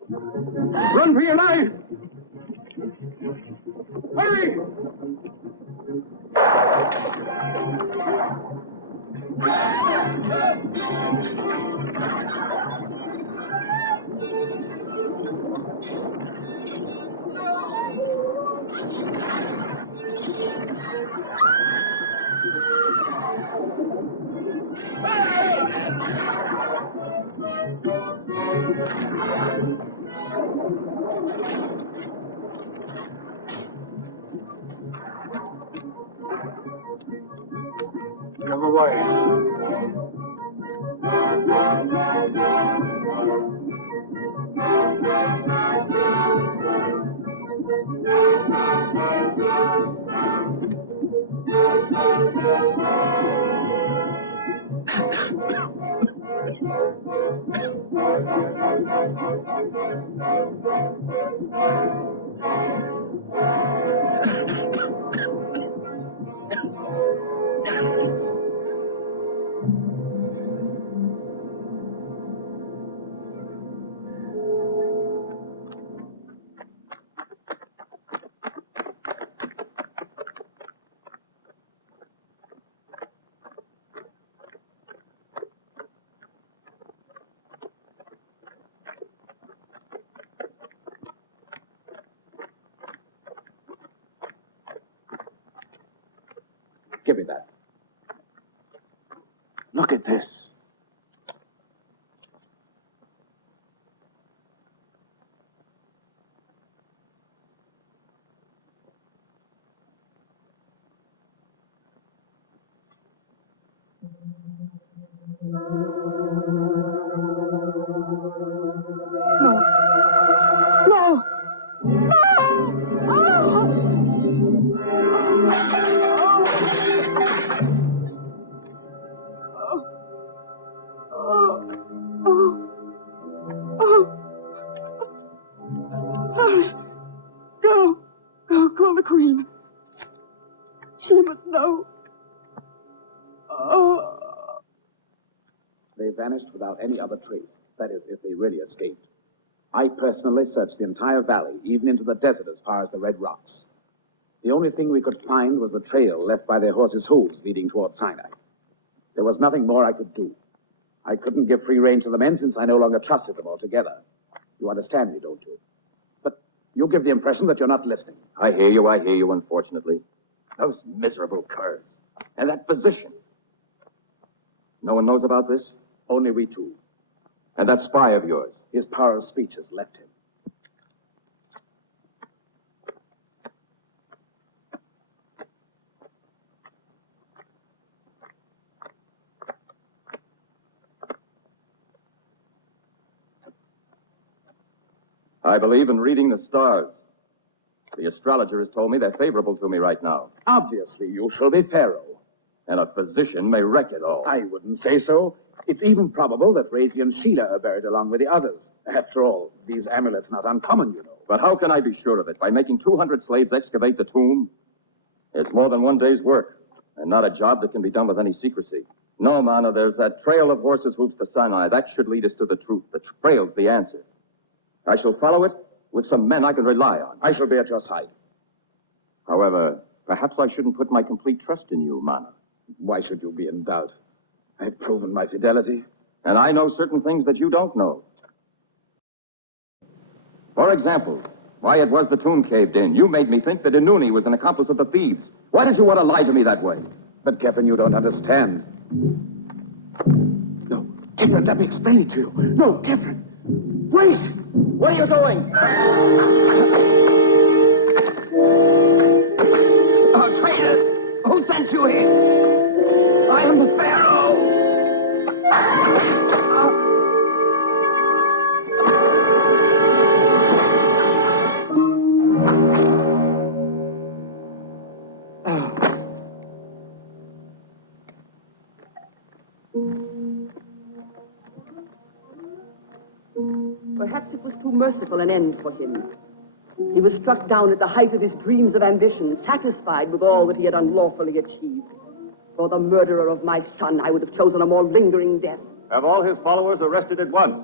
Run for your lives! Hurry! Come away. Give me that. Look at this. No! Hurry! Go! Go, call the Queen. She must know. They vanished without any other trace. That is, if they really escaped. I personally searched the entire valley, even into the desert as far as the Red Rocks. The only thing we could find was the trail left by their horses' hooves leading toward Sinai. There was nothing more I could do. I couldn't give free rein to the men since I no longer trusted them altogether. You understand me, don't you? But you give the impression that you're not listening. I hear you, unfortunately. Those miserable curs. And that physician. No one knows about this? Only we two. And that spy of yours? His power of speech has left him. I believe in reading the stars. The astrologer has told me they're favorable to me right now. Obviously, you shall be Pharaoh. And a physician may wreck it all. I wouldn't say so. It's even probable that Rossi and Shila are buried along with the others. After all, these amulets are not uncommon, you know. But how can I be sure of it? By making 200 slaves excavate the tomb? It's more than one day's work, and not a job that can be done with any secrecy. No, Mana, there's that trail of horses' hooves to Sinai. That should lead us to the truth. The trail's the answer. I shall follow it with some men I can rely on. I shall be at your side. However, perhaps I shouldn't put my complete trust in you, Mana. Why should you be in doubt? I've proven my fidelity. And I know certain things that you don't know. For example, why it was the tomb caved in. You made me think that Inuni was an accomplice of the thieves. Why did you want to lie to me that way? But, Kevin, you don't understand. No, Kevin, let me explain it to you. No, Kevin. Wait! Where are you going? Oh, traitor! Who sent you here? I am the Pharaoh! Perhaps it was too merciful an end for him. He was struck down at the height of his dreams of ambition, satisfied with all that he had unlawfully achieved. For the murderer of my son, I would have chosen a more lingering death. Have all his followers arrested at once.